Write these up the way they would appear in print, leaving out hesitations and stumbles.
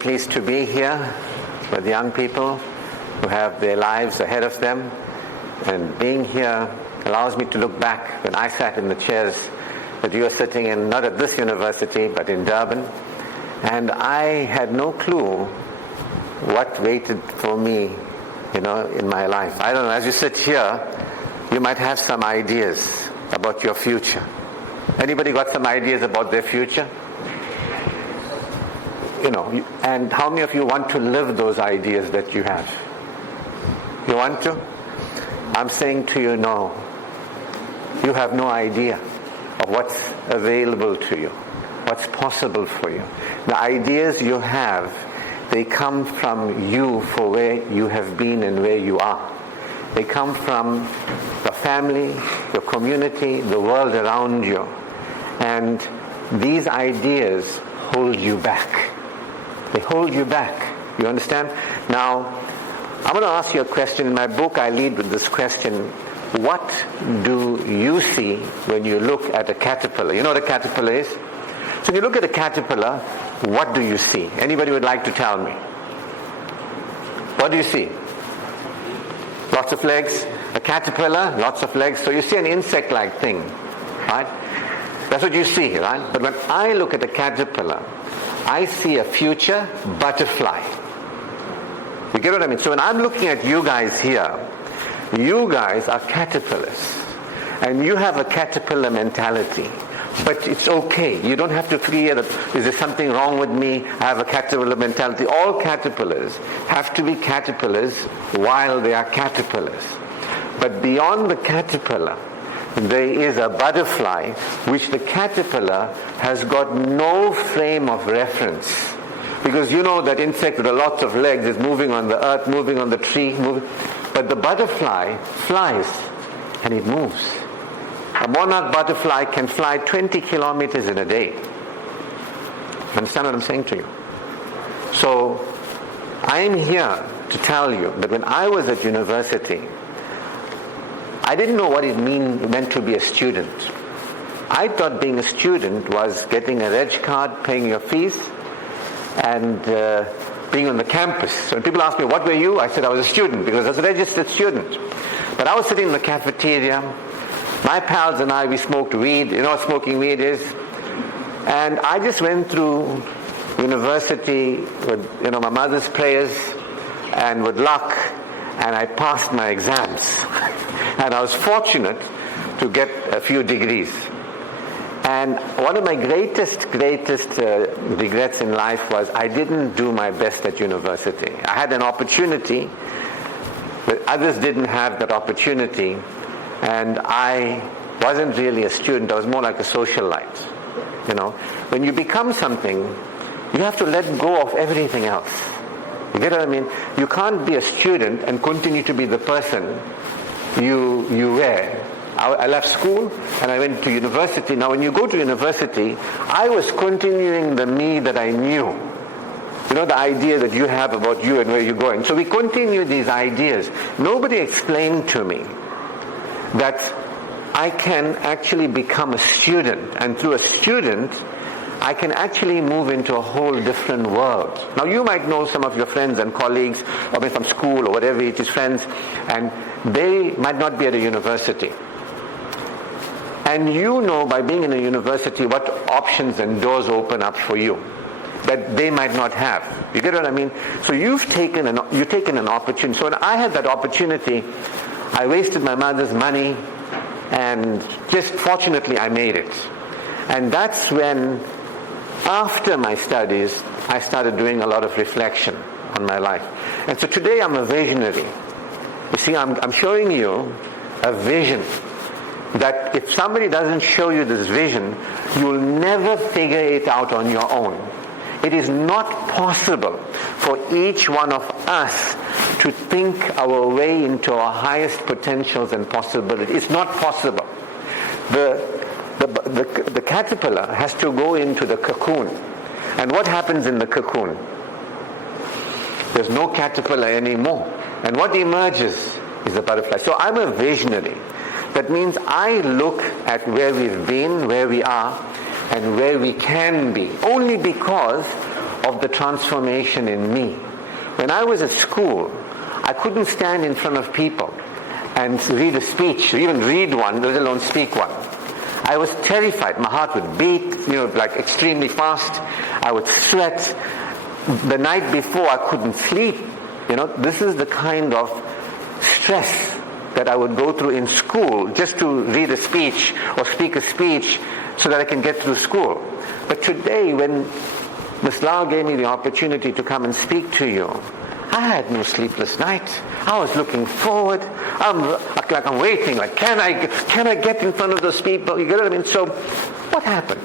Pleased to be here with young people who have their lives ahead of them, and being here allows me to look back when I sat in the chairs that you are sitting in, not at this university but in Durban, and I had no clue what waited for me, in my life. I don't know, as you sit here, you might have some ideas about your future. Anybody got some ideas about their future? And how many of you want to live those ideas that you have? You want to? I'm saying to you, no. You have no idea of what's available to you, what's possible for you. The ideas you have, they come from you for where you have been and where you are. They come from the family, your community, the world around you. And these ideas hold you back. They hold you back. You understand? Now, I'm going to ask you a question. In my book, I lead with this question. What do you see when you look at a caterpillar? You know what a caterpillar is? So when you look at a caterpillar, what do you see? Anybody would like to tell me? What do you see? Lots of legs. A caterpillar, lots of legs. So you see an insect-like thing, right? That's what you see, right? But when I look at a caterpillar, I see a future butterfly. You get what I mean? So when I'm looking at you guys here, you guys are caterpillars. And you have a caterpillar mentality. But it's okay. You don't have to fear that, is there something wrong with me? I have a caterpillar mentality. All caterpillars have to be caterpillars while they are caterpillars. But beyond the caterpillar, there is a butterfly, which the caterpillar has got no frame of reference. Because you know that insect with lots of legs is moving on the earth, moving on the tree, but the butterfly flies and it moves. A monarch butterfly can fly 20 kilometers in a day. Understand what I'm saying to you? So I am here to tell you that when I was at university, I didn't know what it meant to be a student. I thought being a student was getting a reg card, paying your fees, and being on the campus. So when people ask me, what were you? I said I was a student because I was a registered student. But I was sitting in the cafeteria. My pals and I, we smoked weed. You know what smoking weed is? And I just went through university with my mother's prayers and with luck, and I passed my exams. And I was fortunate to get a few degrees. And one of my greatest regrets in life was I didn't do my best at university. I had an opportunity, but others didn't have that opportunity. And I wasn't really a student. I was more like a socialite. When you become something, you have to let go of everything else. You get what I mean? You can't be a student and continue to be the person you were. I left school and I went to university. Now when you go to university, I was continuing the me that I knew. The idea that you have about you and where you're going. So we continue these ideas. Nobody explained to me that I can actually become a student, and through a student I can actually move into a whole different world. Now you might know some of your friends and colleagues, or maybe from school or whatever it is, friends, and they might not be at a university. And by being in a university, what options and doors open up for you that they might not have. You get what I mean? So you've taken an opportunity. So when I had that opportunity, I wasted my mother's money, and just fortunately I made it. And that's when, after my studies, I started doing a lot of reflection on my life. And so today I'm a visionary. You see, I'm showing you a vision that if somebody doesn't show you this vision, you'll never figure it out on your own. It is not possible for each one of us to think our way into our highest potentials and possibilities. It's not possible. The caterpillar has to go into the cocoon. And what happens in the cocoon? There's no caterpillar anymore. And what emerges is a butterfly. So I'm a visionary. That means I look at where we've been, where we are, and where we can be. Only because of the transformation in me. When I was at school, I couldn't stand in front of people and read a speech, or even read one, let alone speak one. I was terrified. My heart would beat, like extremely fast. I would sweat. The night before, I couldn't sleep. This is the kind of stress that I would go through in school just to read a speech or speak a speech so that I can get through school. But today, when Ms. Lau gave me the opportunity to come and speak to you, I had no sleepless nights. I was looking forward. I'm waiting. Can I get in front of those people? You get what I mean? So, what happened?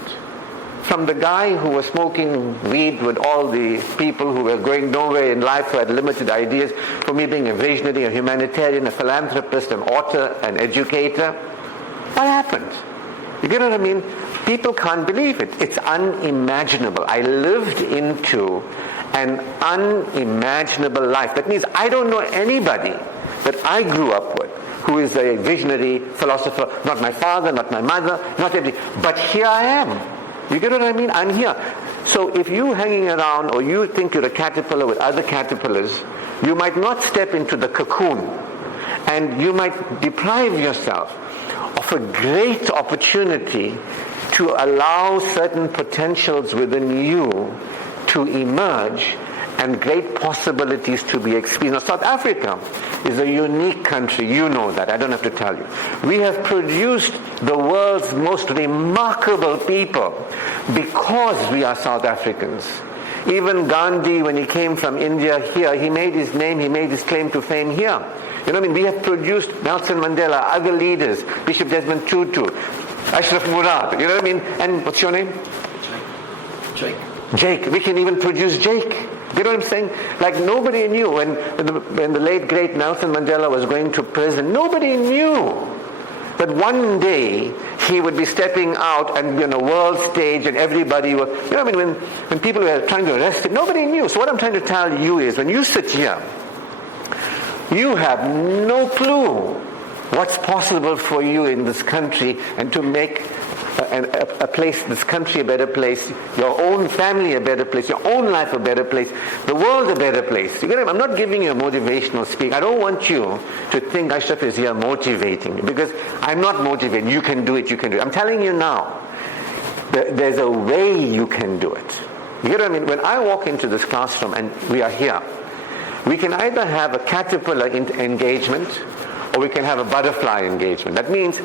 From the guy who was smoking weed with all the people who were going nowhere in life, who had limited ideas, for me being a visionary, a humanitarian, a philanthropist, an author, an educator, what happened? You get what I mean? People can't believe it. It's unimaginable. I lived into an unimaginable life. That means I don't know anybody that I grew up with who is a visionary philosopher, not my father, not my mother, not everybody. But here I am. You get what I mean? I'm here. So if you're hanging around or you think you're a caterpillar with other caterpillars, you might not step into the cocoon, and you might deprive yourself of a great opportunity to allow certain potentials within you to emerge and great possibilities to be experienced. Now, South Africa is a unique country. You know that. I don't have to tell you. We have produced the world's most remarkable people because we are South Africans. Even Gandhi, when he came from India here, he made his name, he made his claim to fame here. You know what I mean? We have produced Nelson Mandela, other leaders, Bishop Desmond Tutu, Ashraf Moorad. You know what I mean? And what's your name? Jake. We can even produce Jake. You know what I'm saying? Like nobody knew when the late great Nelson Mandela was going to prison. Nobody knew that one day he would be stepping out and be on a world stage and everybody was, you know what I mean? When people were trying to arrest him, nobody knew. So what I'm trying to tell you is when you sit here, you have no clue what's possible for you in this country and to make a place, this country a better place, your own family a better place, your own life a better place, the world a better place. You get it? I'm not giving you a motivational speak. I don't want you to think Ashraf is here motivating you, because I'm not motivating. You can do it, you can do it. I'm telling you now, there's a way you can do it. You get what I mean? When I walk into this classroom and we are here, we can either have a caterpillar engagement or we can have a butterfly engagement. That means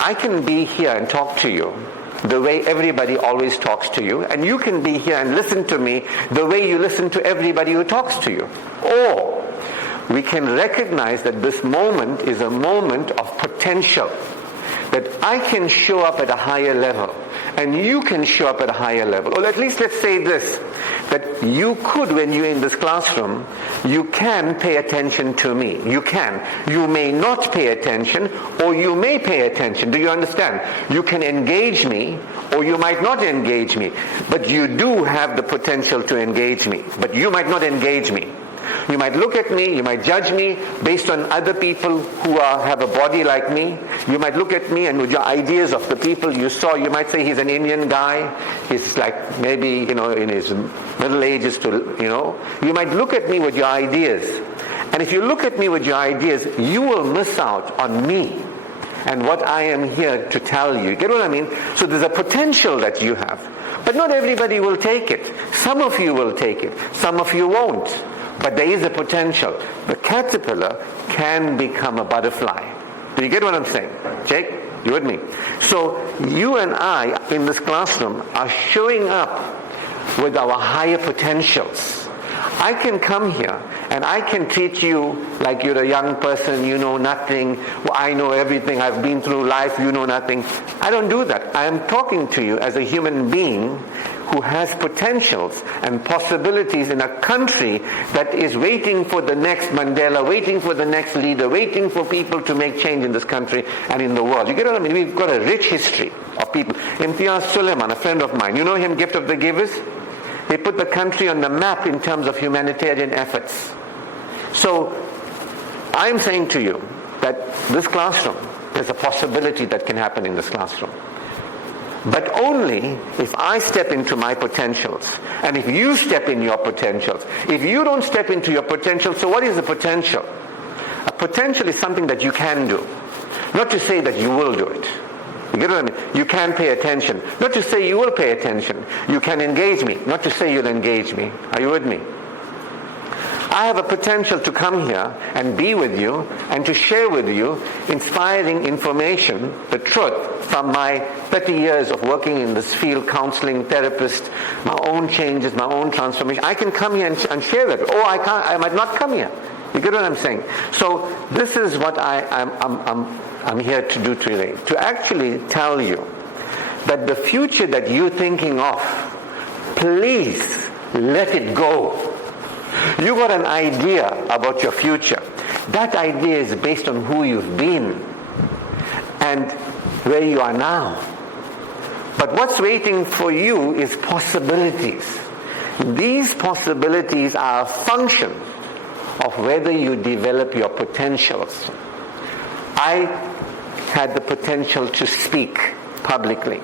I can be here and talk to you the way everybody always talks to you, and you can be here and listen to me the way you listen to everybody who talks to you. Or we can recognize that this moment is a moment of potential, that I can show up at a higher level and you can show up at a higher level. Or at least let's say this, that you could, when you're in this classroom, you can pay attention to me. You can. You may not pay attention, or you may pay attention. Do you understand? You can engage me, or you might not engage me. But you do have the potential to engage me. But you might not engage me. You might look at me, you might judge me based on other people who have a body like me. You might look at me and with your ideas of the people you saw, you might say he's an Indian guy. He's like maybe, in his middle ages to, You might look at me with your ideas. And if you look at me with your ideas, you will miss out on me and what I am here to tell you. Get what I mean? So there's a potential that you have. But not everybody will take it. Some of you will take it. Some of you won't. But there is a potential. The caterpillar can become a butterfly. Do you get what I'm saying? Jake, you with me? So you and I in this classroom are showing up with our higher potentials. I can come here and I can treat you like you're a young person, you know nothing, I know everything, I've been through life, you know nothing. I don't do that. I am talking to you as a human being who has potentials and possibilities in a country that is waiting for the next Mandela, waiting for the next leader, waiting for people to make change in this country and in the world. You get what I mean? We've got a rich history of people. Imtiaz Suleiman, a friend of mine, you know him, Gift of the Givers? They put the country on the map in terms of humanitarian efforts. So I'm saying to you that this classroom, there's a possibility that can happen in this classroom. But only if I step into my potentials, and if you step in your potentials. If you don't step into your potential, so what is a potential? A potential is something that you can do. Not to say that you will do it. You get what I mean? You can pay attention. Not to say you will pay attention. You can engage me. Not to say you'll engage me. Are you with me? I have a potential to come here and be with you and to share with you inspiring information, the truth, from my 30 years of working in this field, counseling, therapist, my own changes, my own transformation. I can come here and share that. Or I might not come here. You get what I'm saying? So this is what I'm here to do today. To actually tell you that the future that you're thinking of, please let it go. You got an idea about your future. That idea is based on who you've been and where you are now. But what's waiting for you is possibilities. These possibilities are a function of whether you develop your potentials. I had the potential to speak publicly,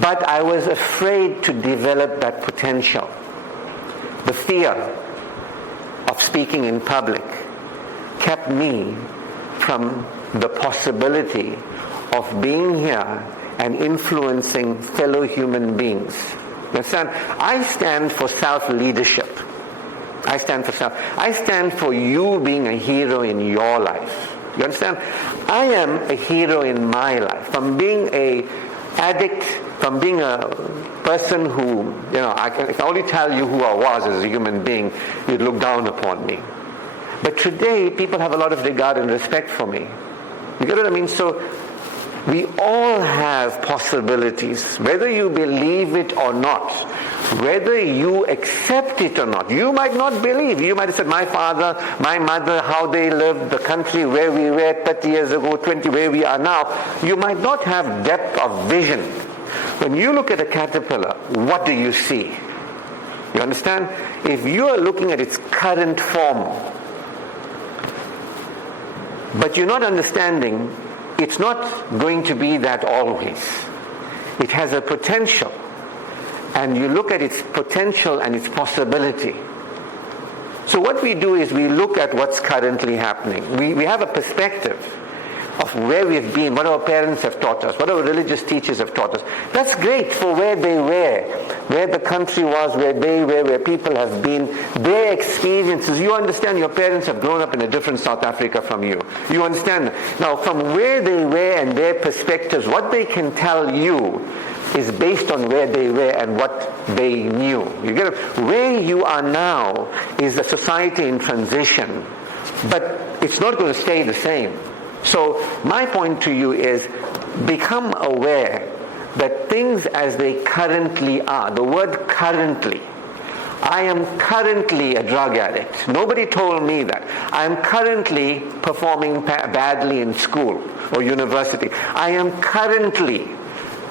but I was afraid to develop that potential. The fear of speaking in public kept me from the possibility of being here and influencing fellow human beings. You understand? I stand for self-leadership. I stand for you being a hero in your life. You understand? I am a hero in my life. From being an addict, from being a person who, I can only tell you who I was as a human being, you'd look down upon me. But today, people have a lot of regard and respect for me. You get what I mean? So, we all have possibilities, whether you believe it or not, whether you accept it or not. You might not believe. You might have said, my father, my mother, how they lived, the country where we were 30 years ago, 20, where we are now. You might not have depth of vision. When you look at a caterpillar, what do you see? You understand? If you are looking at its current form, but you're not understanding, it's not going to be that always. It has a potential. And you look at its potential and its possibility. So what we do is we look at what's currently happening. We have a perspective of where we've been, what our parents have taught us, what our religious teachers have taught us. That's great for where they were, where the country was, where they were, where people have been, their experiences. You understand your parents have grown up in a different South Africa from you. You understand? Now, from where they were and their perspectives, what they can tell you is based on where they were and what they knew. You get it? Where you are now is a society in transition, but it's not going to stay the same. So my point to you is become aware that things as they currently are, the word currently, I am currently a drug addict. Nobody told me that. I am currently performing badly in school or university. I am currently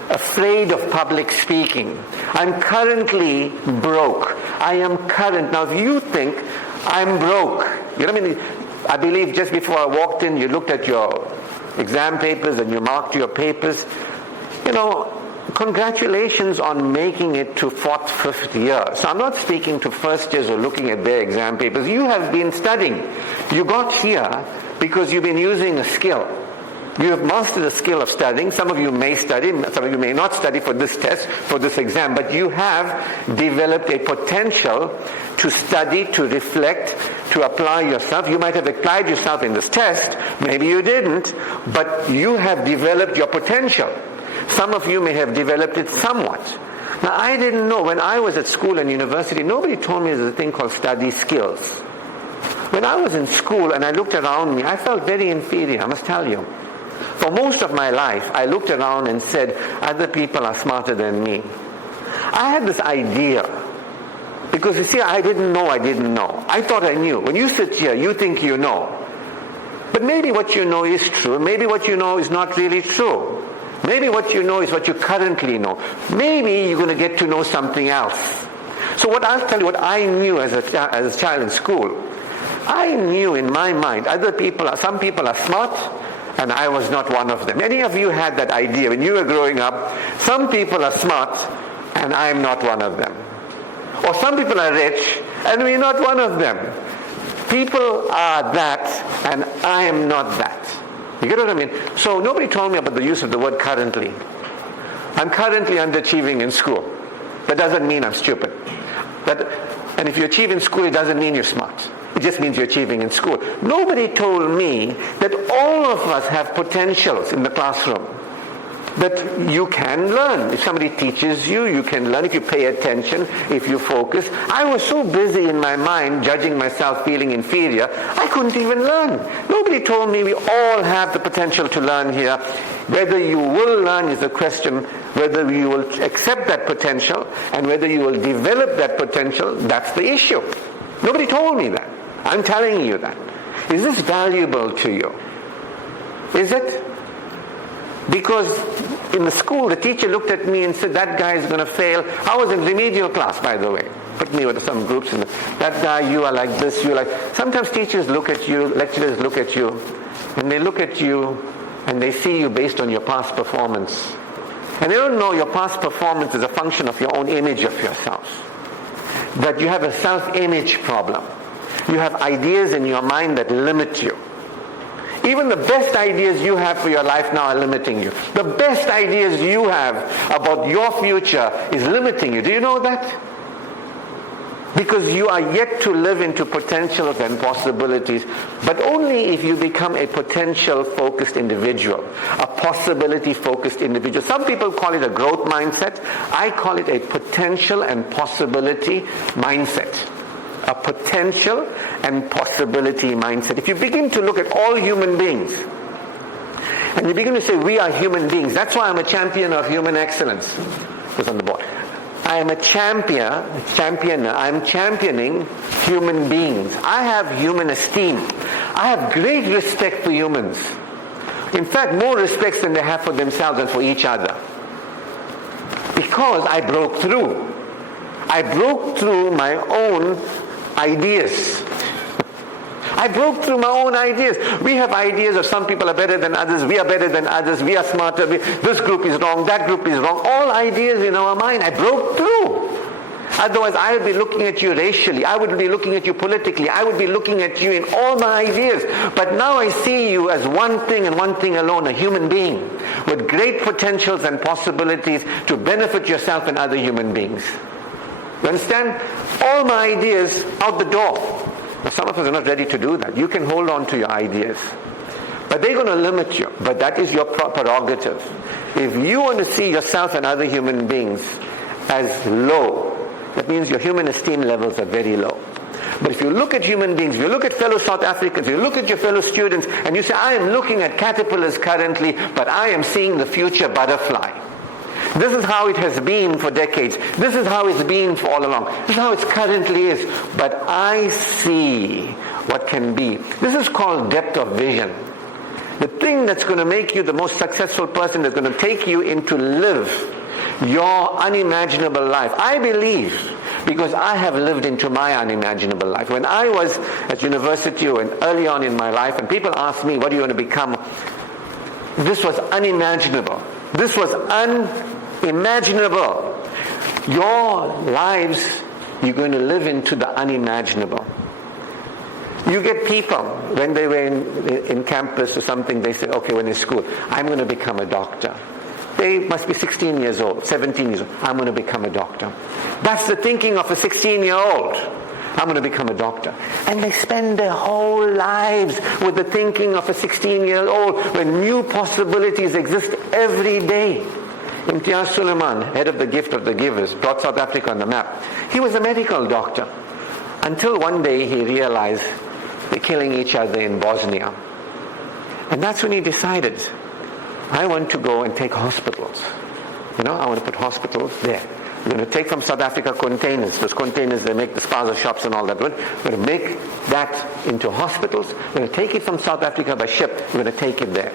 afraid of public speaking. I'm currently broke. Now if you think I'm broke, you know what I mean? I believe just before I walked in, you looked at your exam papers and you marked your papers. Congratulations on making it to 4th, 5th year. So I'm not speaking to first years or looking at their exam papers. You have been studying. You got here because you've been using a skill. You have mastered the skill of studying. Some of you may study, some of you may not study for this test, for this exam, but you have developed a potential to study, to reflect, to apply yourself. You might have applied yourself in this test, maybe you didn't, but you have developed your potential. Some of you may have developed it somewhat. Now, I didn't know, when I was at school and university, nobody told me there's a thing called study skills. When I was in school and I looked around me, I felt very inferior, I must tell you. For most of my life, I looked around and said, other people are smarter than me. I had this idea, because you see, I didn't know. I thought I knew. When you sit here, you think you know. But maybe what you know is true. Maybe what you know is not really true. Maybe what you know is what you currently know. Maybe you're going to get to know something else. So I'll tell you what I knew as a child in school. I knew in my mind, some people are smart, and I was not one of them. Any of you had that idea when you were growing up? Some people are smart, and I'm not one of them. Or some people are rich, and we're not one of them. People are that, and I am not that. You get what I mean? So nobody told me about the use of the word currently. I'm currently underachieving in school. That doesn't mean I'm stupid. And if you achieve in school, it doesn't mean you're smart. It just means you're achieving in school. Nobody told me that all of us have potentials in the classroom. That you can learn. If somebody teaches you, you can learn if you pay attention, if you focus. I was so busy in my mind judging myself, feeling inferior, I couldn't even learn. Nobody told me we all have the potential to learn here. Whether you will learn is a question, whether you will accept that potential and whether you will develop that potential, that's the issue. Nobody told me that. I'm telling you that. Is this valuable to you? Is it? Because in the school, the teacher looked at me and said, that guy is going to fail. I was in remedial class, by the way. Put me with some groups. That guy, you are like this, you are like... Sometimes teachers look at you, lecturers look at you, and they look at you and they see you based on your past performance. And they don't know your past performance is a function of your own image of yourself. That you have a self-image problem. You have ideas in your mind that limit you. Even the best ideas you have for your life now are limiting you. The best ideas you have about your future is limiting you. Do you know that? Because you are yet to live into potentials and possibilities, but only if you become a potential-focused individual, a possibility-focused individual. Some people call it a growth mindset. I call it a potential and possibility mindset. A potential and possibility mindset. If you begin to look at all human beings, and you begin to say, we are human beings, that's why I'm a champion of human excellence. Who's on the board? I am a championer. I'm championing human beings. I have human esteem. I have great respect for humans. In fact, more respect than they have for themselves and for each other. Because I broke through. I broke through my own ideas. I broke through my own ideas. We have ideas of some people are better than others, we are better than others, we are smarter, this group is wrong, that group is wrong. All ideas in our mind. I broke through. Otherwise I would be looking at you racially, I would be looking at you politically, I would be looking at you in all my ideas. But now I see you as one thing and one thing alone, a human being with great potentials and possibilities to benefit yourself and other human beings. You understand? All my ideas out the door. Now, some of us are not ready to do that. You can hold on to your ideas. But they're going to limit you. But that is your prerogative. If you want to see yourself and other human beings as low, that means your human esteem levels are very low. But if you look at human beings, if you look at fellow South Africans, you look at your fellow students, and you say, I am looking at caterpillars currently, but I am seeing the future butterfly. This is how it has been for decades. This is how it's been for all along. This is how it currently is. But I see what can be. This is called depth of vision. The thing that's going to make you the most successful person, that's going to take you into live your unimaginable life. I believe, because I have lived into my unimaginable life. When I was at university and early on in my life, and people asked me, what do you want to become? This was unimaginable. This was unimaginable. Your lives, you're going to live into the unimaginable. You get people, when they were in campus or something, they say, okay, when in school, I'm going to become a doctor. They must be 16 years old, 17 years old. I'm going to become a doctor. That's the thinking of a 16-year-old. I'm going to become a doctor. And they spend their whole lives with the thinking of a 16-year-old when new possibilities exist every day. Imtiaz Suleiman, head of the Gift of the Givers, brought South Africa on the map. He was a medical doctor until one day he realized they're killing each other in Bosnia. And that's when he decided, I want to go and take hospitals. I want to put hospitals there. We're going to take from South Africa containers. Those containers, they make the spaza shops and all that. We're going to make that into hospitals. We're going to take it from South Africa by ship. We're going to take it there.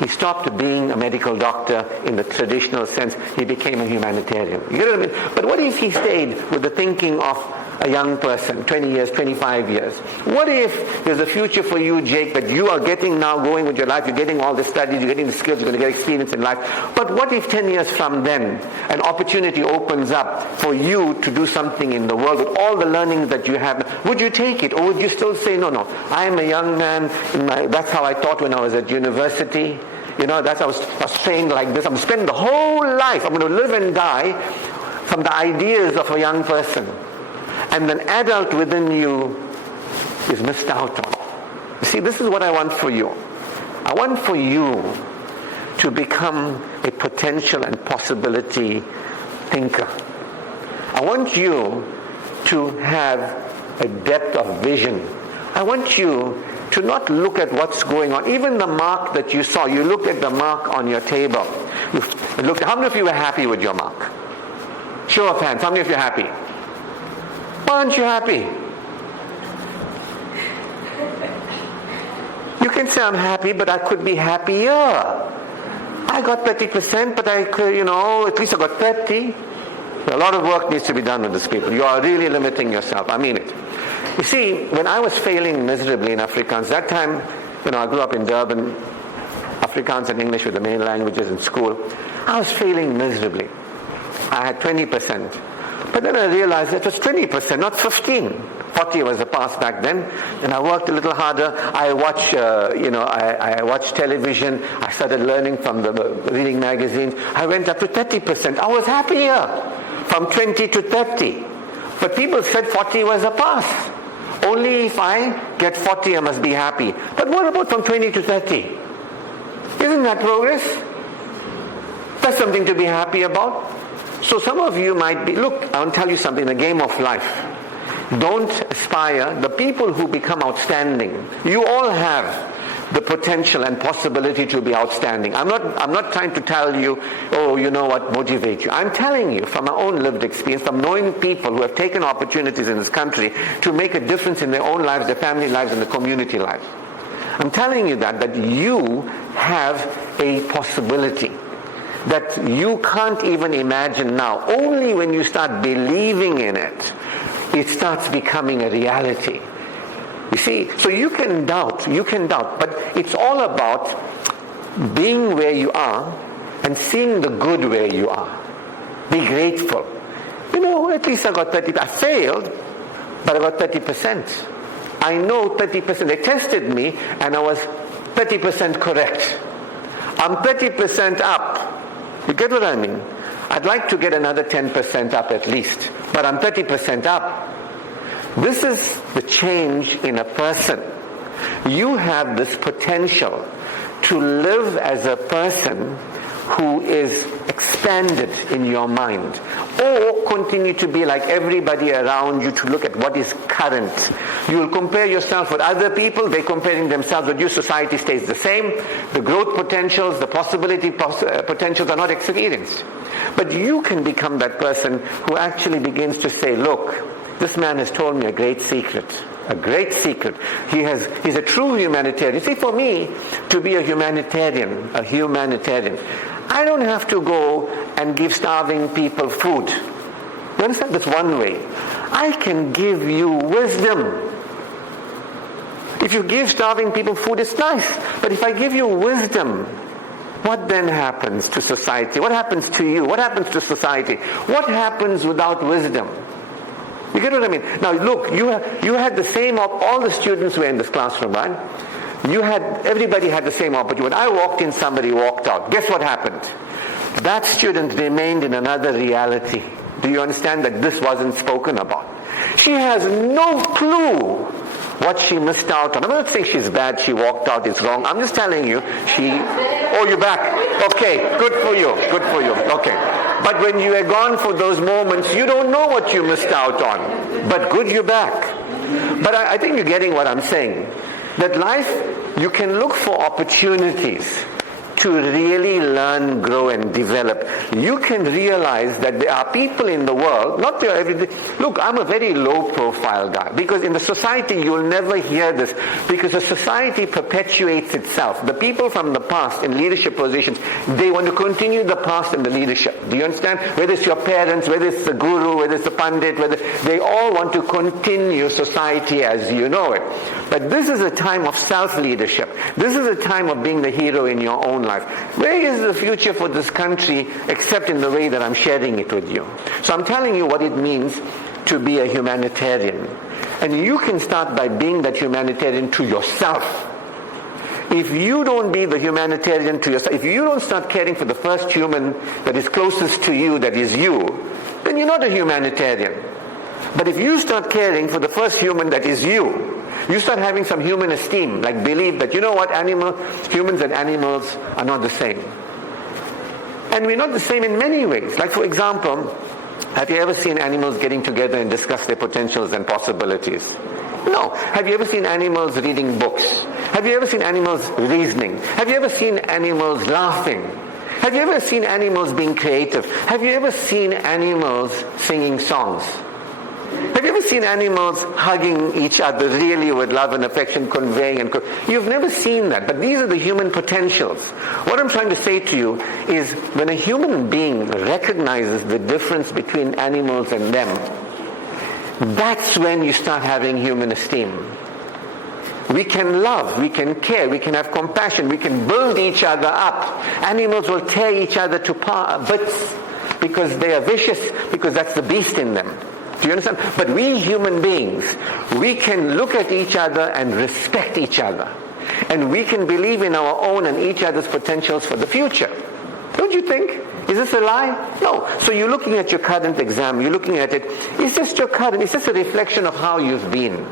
He stopped being a medical doctor in the traditional sense. He became a humanitarian. You know what I mean? But what if he stayed with the thinking of a young person, 20 years, 25 years. What if there's a future for you, Jake, that you are getting now going with your life, you're getting all the studies, you're getting the skills, you're going to get experience in life. But what if 10 years from then, an opportunity opens up for you to do something in the world with all the learning that you have? Would you take it? Or would you still say, no, I am a young man, that's how I thought when I was at university. That's how I was trained like this. I'm spending the whole life, I'm going to live and die from the ideas of a young person. And an adult within you is missed out on. You see, this is what I want for you. I want for you to become a potential and possibility thinker. I want you to have a depth of vision. I want you to not look at what's going on. Even the mark that you saw, you looked at the mark on your table. How many of you were happy with your mark? Show of hands, how many of you are happy? Why aren't you happy? You can say, I'm happy, but I could be happier. I got 30%, but I could, at least I got 30. A lot of work needs to be done with these people. You are really limiting yourself. I mean it. You see, when I was failing miserably in Afrikaans, that time, I grew up in Durban, Afrikaans and English were the main languages in school. I was failing miserably. I had 20%. But then I realized it was 20%, not 15. 40 was the pass back then. And I worked a little harder. I watched, I watched television. I started learning from reading magazines. I went up to 30%. I was happier from 20 to 30. But people said 40 was a pass. Only if I get 40, I must be happy. But what about from 20 to 30? Isn't that progress? That's something to be happy about. So some of you might be, look, I want to tell you something, the game of life. Don't aspire. The people who become outstanding, you all have the potential and possibility to be outstanding. I'm not trying to tell you, what motivates you. I'm telling you from my own lived experience, from knowing people who have taken opportunities in this country to make a difference in their own lives, their family lives, and the community lives. I'm telling you that you have a possibility that you can't even imagine now. Only when you start believing in it, it starts becoming a reality. You see, so you can doubt, but it's all about being where you are and seeing the good where you are. Be grateful. At least I got 30%. I failed, but I got 30%. I know 30%. They tested me and I was 30% correct. I'm 30% up. You get what I mean? I'd like to get another 10% up at least, but I'm 30% up. This is the change in a person. You have this potential to live as a person who is expanded in your mind, or continue to be like everybody around you, to look at what is current. You will compare yourself with other people, they're comparing themselves with you, society stays the same, the growth potentials, the possibility potentials are not experienced. But you can become that person who actually begins to say, look, this man has told me a great secret. A great secret. He's a true humanitarian. You see, for me, to be a humanitarian, I don't have to go and give starving people food. You understand? That's one way. I can give you wisdom. If you give starving people food, it's nice. But if I give you wisdom, what then happens to society? What happens to you? What happens to society? What happens without wisdom? You get what I mean? Now look, you had the same, all the students were in this classroom, right? Everybody had the same opportunity. When I walked in, somebody walked out. Guess what happened? That student remained in another reality. Do you understand that this wasn't spoken about? She has no clue what she missed out on. I'm not saying she's bad, she walked out, it's wrong. I'm just telling you, you're back. Okay, good for you. Okay. But when you are gone for those moments, you don't know what you missed out on. But good, you're back. But I think you're getting what I'm saying. That life, you can look for opportunities to really learn, grow, and develop, you can realize that there are people in the world, not their everyday. Look, I'm a very low-profile guy, because in the society you'll never hear this, because the society perpetuates itself. The people from the past in leadership positions, they want to continue the past in the leadership. Do you understand? Whether it's your parents, whether it's the guru, whether it's the pandit, whether they all want to continue society as you know it. But this is a time of self-leadership. This is a time of being the hero in your own life. Where is the future for this country except in the way that I'm sharing it with you? So I'm telling you what it means to be a humanitarian. And you can start by being that humanitarian to yourself. If you don't be the humanitarian to yourself, if you don't start caring for the first human that is closest to you, that is you, then you're not a humanitarian. But if you start caring for the first human that is you start having some human esteem, like believe that, you know what, humans and animals are not the same. And we're not the same in many ways. Like, for example, have you ever seen animals getting together and discuss their potentials and possibilities? No. Have you ever seen animals reading books? Have you ever seen animals reasoning? Have you ever seen animals laughing? Have you ever seen animals being creative? Have you ever seen animals singing songs? Have you ever seen animals hugging each other really with love and affection, conveying and you've never seen that, but these are the human potentials. What I'm trying to say to you is when a human being recognizes the difference between animals and them, that's when you start having human esteem. We can love, we can care, we can have compassion, we can build each other up. Animals will tear each other to bits because they are vicious, because that's the beast in them. Do you understand? But we human beings, we can look at each other and respect each other. And we can believe in our own and each other's potentials for the future. Don't you think? Is this a lie? No. So you're looking at your current exam, you're looking at it, it's just your current, it's just a reflection of how you've been.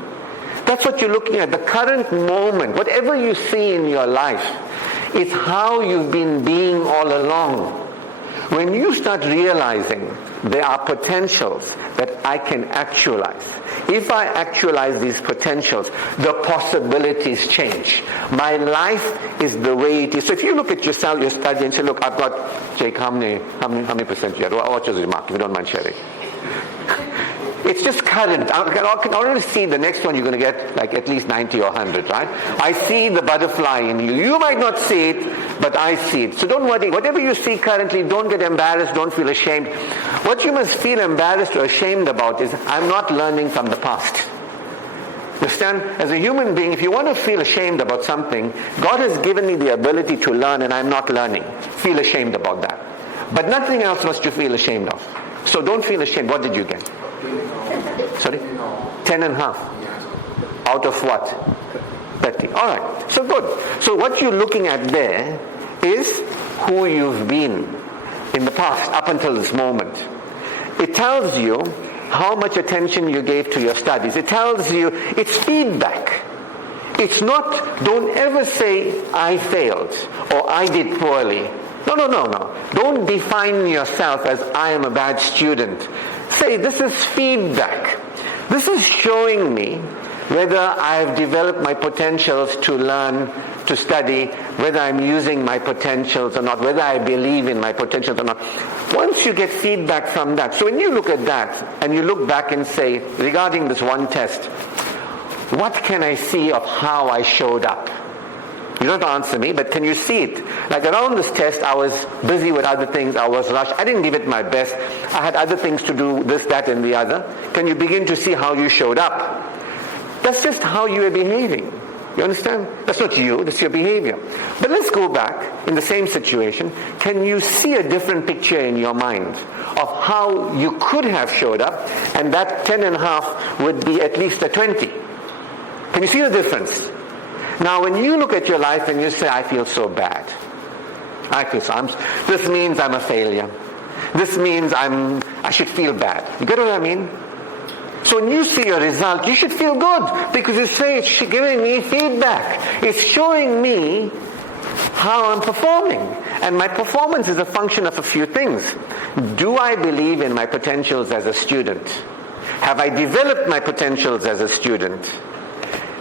That's what you're looking at, the current moment. Whatever you see in your life, it's how you've been being all along. When you start realizing there are potentials that I can actualize. If I actualize these potentials, the possibilities change. My life is the way it is. So if you look at yourself, your study, and say, look, I've got, Jake, how many percent you had? What's your remark, if you don't mind sharing? It's just current. I can already see the next one you're going to get like at least 90 or 100, right? I see the butterfly in you. You might not see it, but I see it. So don't worry. Whatever you see currently, don't get embarrassed, don't feel ashamed. What you must feel embarrassed or ashamed about is, I'm not learning from the past. Understand? As a human being, if you want to feel ashamed about something, God has given me the ability to learn and I'm not learning. Feel ashamed about that. But nothing else must you feel ashamed of. So don't feel ashamed. What did you get? Sorry? 10.5. Out of what? 30. All right. So good. So what you're looking at there is who you've been in the past up until this moment. It tells you how much attention you gave to your studies. It tells you, it's feedback. It's not, don't ever say, I failed or I did poorly. No. Don't define yourself as I am a bad student. Say, this is feedback. This is showing me whether I've developed my potentials to learn, to study, whether I'm using my potentials or not, whether I believe in my potentials or not. Once you get feedback from that, so when you look at that and you look back and say, regarding this one test, what can I see of how I showed up? You don't answer me, but can you see it? Like around this test, I was busy with other things. I was rushed. I didn't give it my best. I had other things to do, this, that, and the other. Can you begin to see how you showed up? That's just how you are behaving. You understand? That's not you, that's your behavior. But let's go back in the same situation. Can you see a different picture in your mind of how you could have showed up, and that 10.5 would be at least a 20? Can you see the difference? Now, when you look at your life and you say, I feel so bad. This means I'm a failure. This means I should feel bad. You get what I mean? So when you see your result, you should feel good, because it's giving me feedback. It's showing me how I'm performing. And my performance is a function of a few things. Do I believe in my potentials as a student? Have I developed my potentials as a student?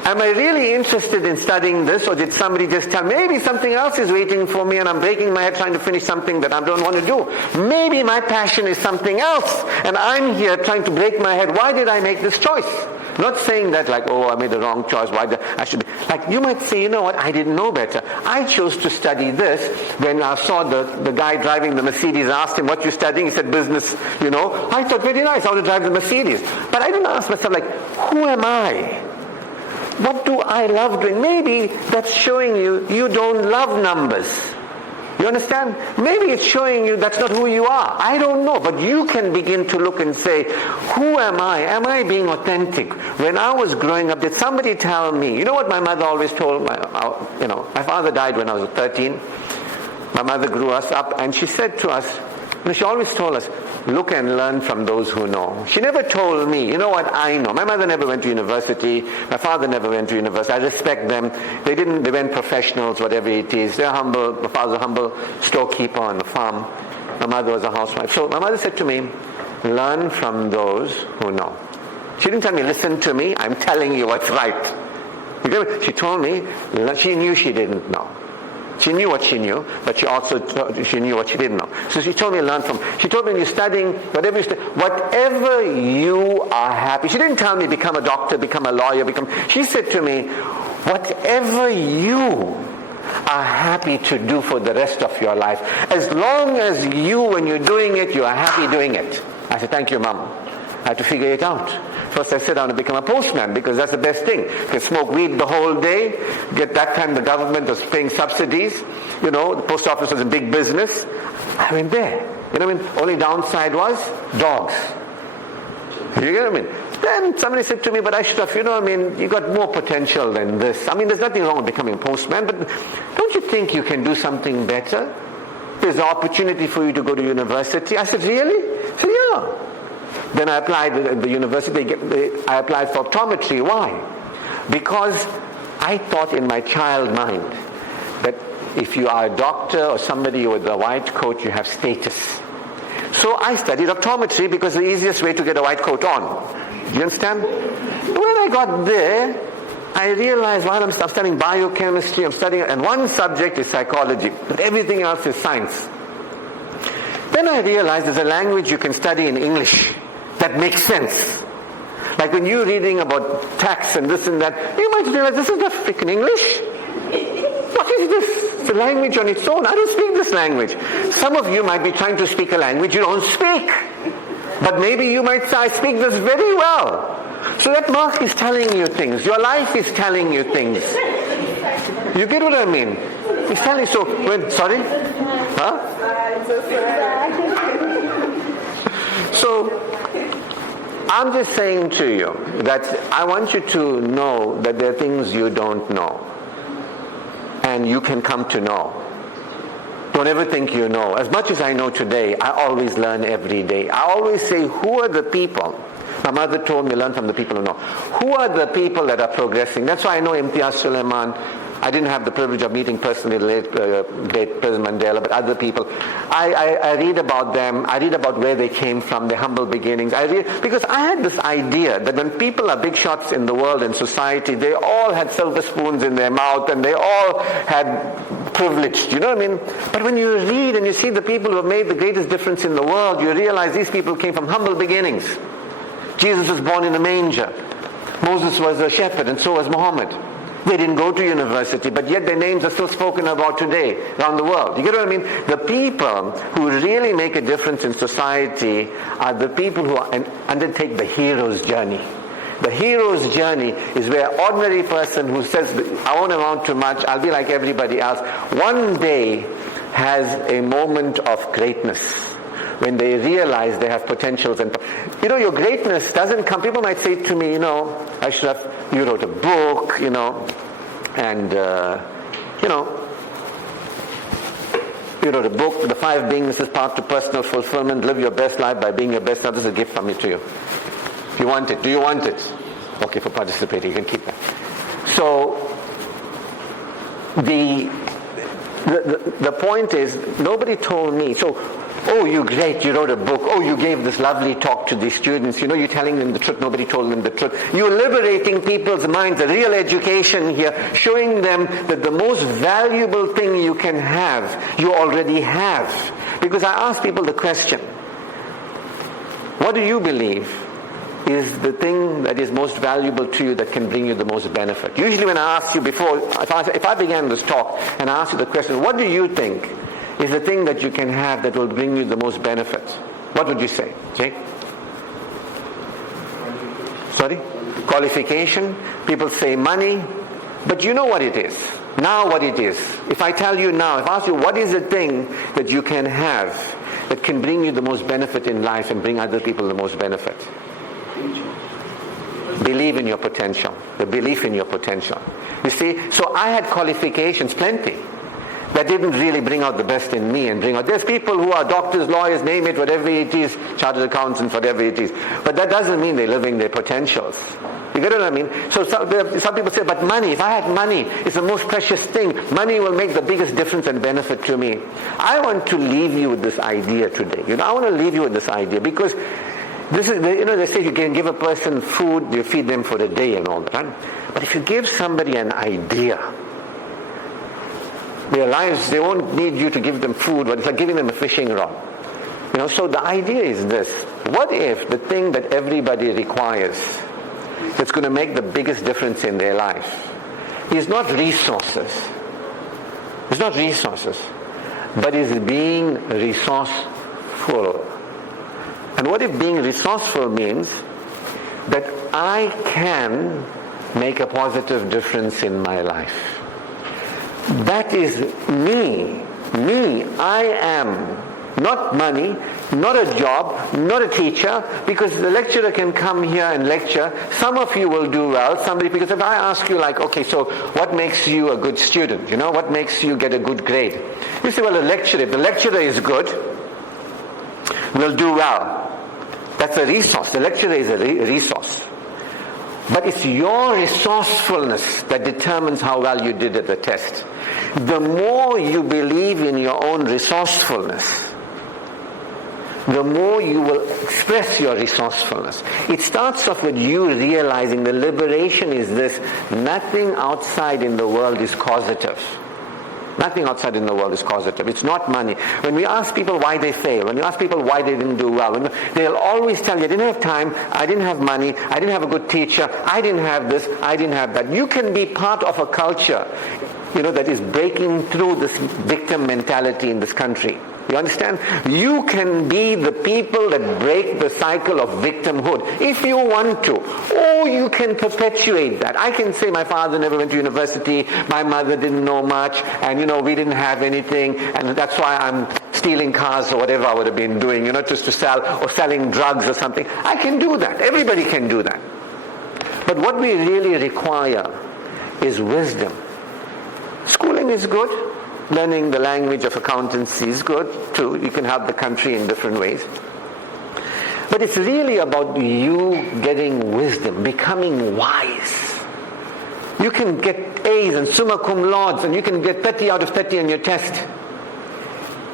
Am I really interested in studying this, or did somebody just tell me, maybe something else is waiting for me and I'm breaking my head trying to finish something that I don't want to do? Maybe my passion is something else and I'm here trying to break my head. Why did I make this choice? Not saying that like, oh, I made the wrong choice. Why did I should be? Like, you might say, you know what, I didn't know better. I chose to study this. When I saw the guy driving the Mercedes, I asked him, what you studying? He said, business, you know. I thought, very nice, I want to drive the Mercedes. But I didn't ask myself, like, who am I? What do I love doing? Maybe that's showing you don't love numbers. You understand? Maybe it's showing you that's not who you are. I don't know. But you can begin to look and say, who am I? Am I being authentic? When I was growing up, did somebody tell me? You know what my mother always told my father died when I was 13. My mother grew us up and she said to us, she always told us, look and learn from those who know. She never told me, you know what, I know. My mother never went to university. My father never went to university. I respect them. They went professionals, whatever it is. They're humble. My father's a humble storekeeper on the farm. My mother was a housewife. So my mother said to me, learn from those who know. She didn't tell me, listen to me. I'm telling you what's right. She told me, she knew she didn't know. She knew what she knew, but she knew what she didn't know. So she told me to learn from. She told me when you're studying, whatever you are happy. She didn't tell me become a doctor, become a lawyer, She said to me, whatever you are happy to do for the rest of your life, as long as you, when you're doing it, you are happy doing it. I said, thank you, Mom. I had to figure it out. First I sat down and become a postman because that's the best thing. You can smoke weed the whole day. Get that time the government was paying subsidies. You know, the post office was a big business. I went there. You know what I mean? Only downside was dogs. You get what I mean? Then somebody said to me, but Ashraf, you know what I mean, you got more potential than this. I mean, there's nothing wrong with becoming a postman, but don't you think you can do something better? There's an opportunity for you to go to university. I said, really? He said, yeah. Then I applied at the university. I applied for optometry. Why? Because I thought in my child mind that if you are a doctor or somebody with a white coat, you have status. So I studied optometry because the easiest way to get a white coat on. Do you understand? When I got there, I realized while I'm studying biochemistry, and one subject is psychology, but everything else is science. Then I realized there's a language you can study in English that makes sense. Like when you're reading about tax and this and that, you might realize this is not freaking English. What is this? It's a language on its own. I don't speak this language. Some of you might be trying to speak a language you don't speak. But maybe you might say, I speak this very well. So that mark is telling you things. Your life is telling you things. You get what I mean? It's telling you. So, sorry? Huh? So, I'm just saying to you that I want you to know that there are things you don't know. And you can come to know. Don't ever think you know. As much as I know today, I always learn every day. I always say, who are the people? My mother told me, learn from the people who know. Who are the people that are progressing? That's why I know Imtiaz Suleiman. I didn't have the privilege of meeting personally the late President Mandela, but other people. I read about them. I read about where they came from, their humble beginnings. Because I had this idea that when people are big shots in the world and society, they all had silver spoons in their mouth and they all had privilege. Do you know what I mean? But when you read and you see the people who have made the greatest difference in the world, you realize these people came from humble beginnings. Jesus was born in a manger. Moses was a shepherd, and so was Muhammad. They didn't go to university, but yet their names are still spoken about today around the world. You get what I mean? The people who really make a difference in society are the people who undertake the hero's journey. The hero's journey is where an ordinary person who says, I won't amount to much, I'll be like everybody else, one day has a moment of greatness when they realize they have potentials. And your greatness doesn't come. People might say to me, Ashraf, you wrote a book, and you wrote a book, The 5 Beingness Path to Personal Fulfillment, Live Your Best Life by Being Your Best Self. This is a gift from me to you. If you want it, do you want it? Okay, for participating, you can keep that. So, the point is, nobody told me. So Oh, you're great, you wrote a book. Oh, you gave this lovely talk to these students. You're telling them the truth. Nobody told them the truth. You're liberating people's minds, the real education here, showing them that the most valuable thing you can have, you already have. Because I ask people the question, what do you believe is the thing that is most valuable to you that can bring you the most benefit? Usually when I ask you before, if I began this talk and I ask you the question, what do you think is the thing that you can have that will bring you the most benefit? What would you say, Jake? Sorry? Qualification. People say money. But you know what it is. Now what it is. If I tell you now, if I ask you what is the thing that you can have that can bring you the most benefit in life and bring other people the most benefit? Believe in your potential. The belief in your potential. You see, so I had qualifications, plenty, that didn't really bring out the best in me and bring out. There's people who are doctors, lawyers, name it, whatever it is, chartered accountants, whatever it is. But that doesn't mean they're living their potentials. You get what I mean? So some people say, but money, if I had money, it's the most precious thing. Money will make the biggest difference and benefit to me. I want to leave you with this idea today. I want to leave you with this idea because this is, they say you can give a person food, you feed them for the day and all that. Right? But if you give somebody an idea, their lives, they won't need you to give them food, but it's like giving them a fishing rod. So the idea is this. What if the thing that everybody requires that's going to make the biggest difference in their life is not resources. It's not resources, but is being resourceful. And what if being resourceful means that I can make a positive difference in my life? That is me. I am. Not money, not a job, not a teacher, because the lecturer can come here and lecture. Some of you will do well, because if I ask you okay, so what makes you a good student? What makes you get a good grade? You say, well, if the lecturer is good, will do well. That's a resource. The lecturer is a resource. But it's your resourcefulness that determines how well you did at the test. The more you believe in your own resourcefulness, the more you will express your resourcefulness. It starts off with you realizing the liberation is this: nothing outside in the world is causative. Nothing outside in the world is causative. It's not money. When we ask people why they fail, when you ask people why they didn't do well, they'll always tell you, I didn't have time, I didn't have money, I didn't have a good teacher, I didn't have this, I didn't have that. You can be part of a culture, that is breaking through this victim mentality in this country. You understand? You can be the people that break the cycle of victimhood if you want to. Or you can perpetuate that. I can say my father never went to university, my mother didn't know much, and we didn't have anything, and that's why I'm stealing cars or whatever I would have been doing, just to sell, or selling drugs or something. I can do that. Everybody can do that. But what we really require is wisdom. Schooling is good. Learning the language of accountancy is good too. You can help the country in different ways. But it's really about you getting wisdom, becoming wise. You can get A's and summa cum laudes, and you can get 30 out of 30 on your test.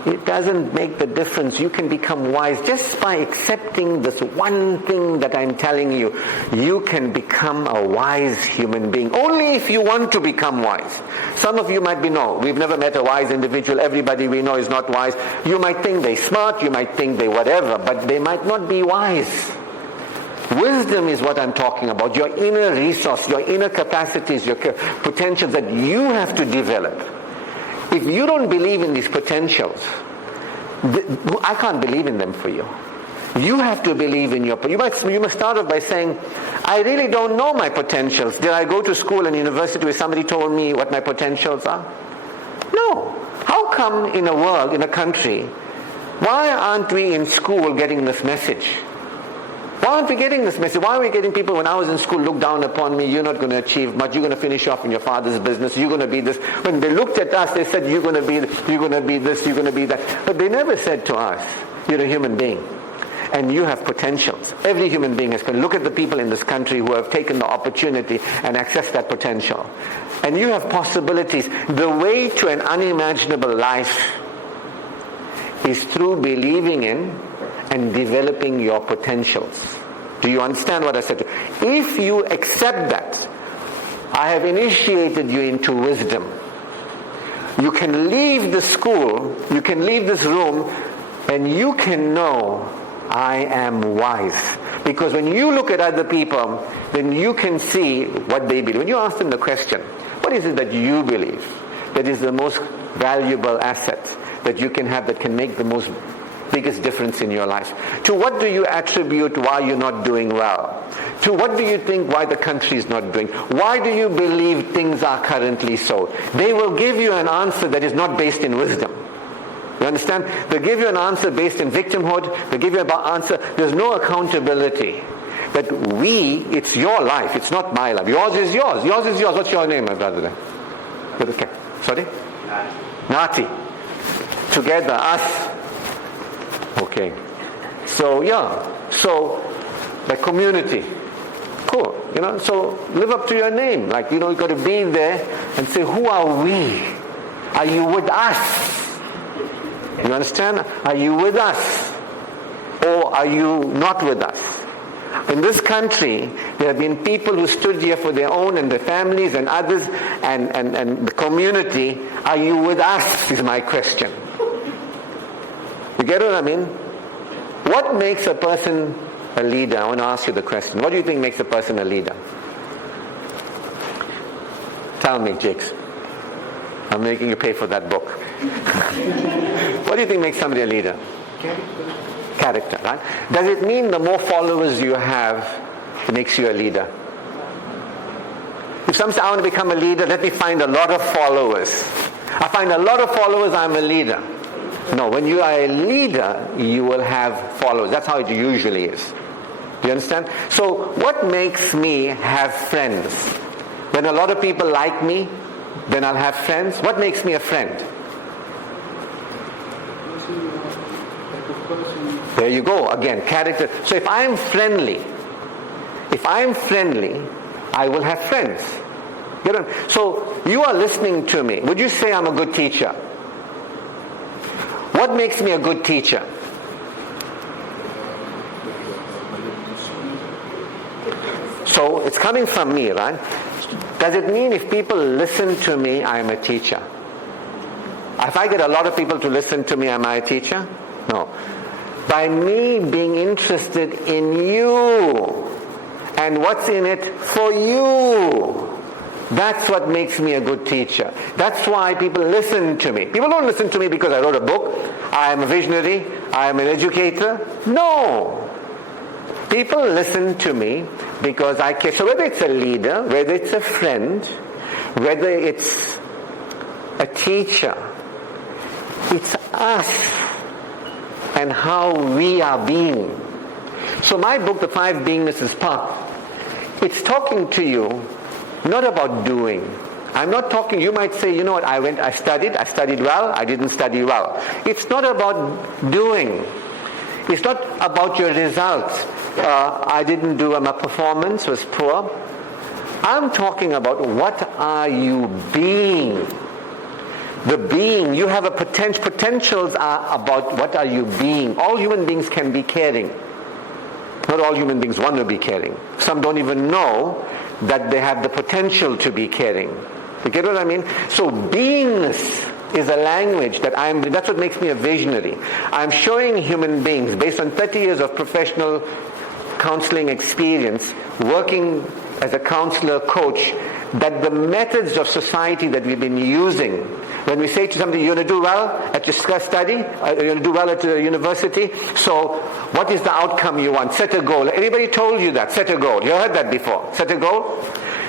It doesn't make the difference. You can become wise just by accepting this one thing that I'm telling you. You can become a wise human being. Only if you want to become wise. Some of you might be, no, we've never met a wise individual. Everybody we know is not wise. You might think they're smart, you might think they whatever, but they might not be wise. Wisdom is what I'm talking about. Your inner resource, your inner capacities, your potentials that you have to develop. If you don't believe in these potentials, I can't believe in them for you. You have to believe in your... You must start off by saying, I really don't know my potentials. Did I go to school and university where somebody told me what my potentials are? No. How come in a world, in a country, why aren't we in school getting this message? Why aren't we getting this message? Why are we getting people, when I was in school, look down upon me, you're not going to achieve much, you're going to finish off in your father's business, you're going to be this. When they looked at us, they said, you're going to be this, you're going to be that. But they never said to us, you're a human being. And you have potentials. Every human being has. Look at the people in this country who have taken the opportunity and accessed that potential. And you have possibilities. The way to an unimaginable life is through believing in and developing your potentials. Do you understand what I said? If you accept that, I have initiated you into wisdom. You can leave the school, you can leave this room, and you can know I am wise. Because when you look at other people, then you can see what they believe. When you ask them the question, what is it that you believe that is the most valuable asset that you can have, that can make the most biggest difference in your life? To what do you attribute why you're not doing well? To what do you think why the country is not doing? Why do you believe things are currently so? They will give you an answer that is not based in wisdom. You understand? They'll give you an answer based in victimhood. They'll give you an answer. There's no accountability. But it's your life. It's not my life. Yours is yours. Yours is yours. What's your name, my brother? Okay. Sorry? Nati. Together, us. Okay. So, the community. Cool. So live up to your name. You've got to be there and say, who are we? Are you with us? You understand? Are you with us? Or are you not with us? In this country, there have been people who stood here for their own and their families and others and the community. Are you with us, is my question. You get what I mean? What makes a person a leader? I want to ask you the question. What do you think makes a person a leader? Tell me, Jakes. I'm making you pay for that book. What do you think makes somebody a leader? Character, right? Does it mean the more followers you have, it makes you a leader? If some say, I want to become a leader, let me find a lot of followers. I find a lot of followers, I'm a leader. No, when you are a leader, you will have followers. That's how it usually is. Do you understand? So what makes me have friends? When a lot of people like me, then I'll have friends. What makes me a friend? There you go, again, character. So if I'm friendly, I will have friends. So you are listening to me. Would you say I'm a good teacher? What makes me a good teacher? So it's coming from me, right? Does it mean if people listen to me, I'm a teacher? If I get a lot of people to listen to me, am I a teacher? No. By me being interested in you and what's in it for you, that's what makes me a good teacher. That's why people listen to me. People don't listen to me because I wrote a book, I am a visionary, I am an educator. No. People listen to me because I care. So whether it's a leader, whether it's a friend, whether it's a teacher, it's us and how we are being. So my book, The 5 Beingnesses Path, it's talking to you not about doing. I'm not talking, you might say, you know what, I studied well, I didn't study well. It's not about doing. It's not about your results. I didn't do, my performance was poor. I'm talking about what are you being. The being, you have a potential. Potentials are about what are you being. All human beings can be caring. Not all human beings want to be caring. Some don't even know that they have the potential to be caring. You get what I mean? So beingness is a language that's what makes me a visionary. I'm showing human beings, based on 30 years of professional counseling experience, working as a counselor, coach, that the methods of society that we've been using, when we say to somebody, you're going to do well at your study, you're going to do well at the university, so what is the outcome you want? Set a goal. Anybody told you that? Set a goal. You heard that before. Set a goal?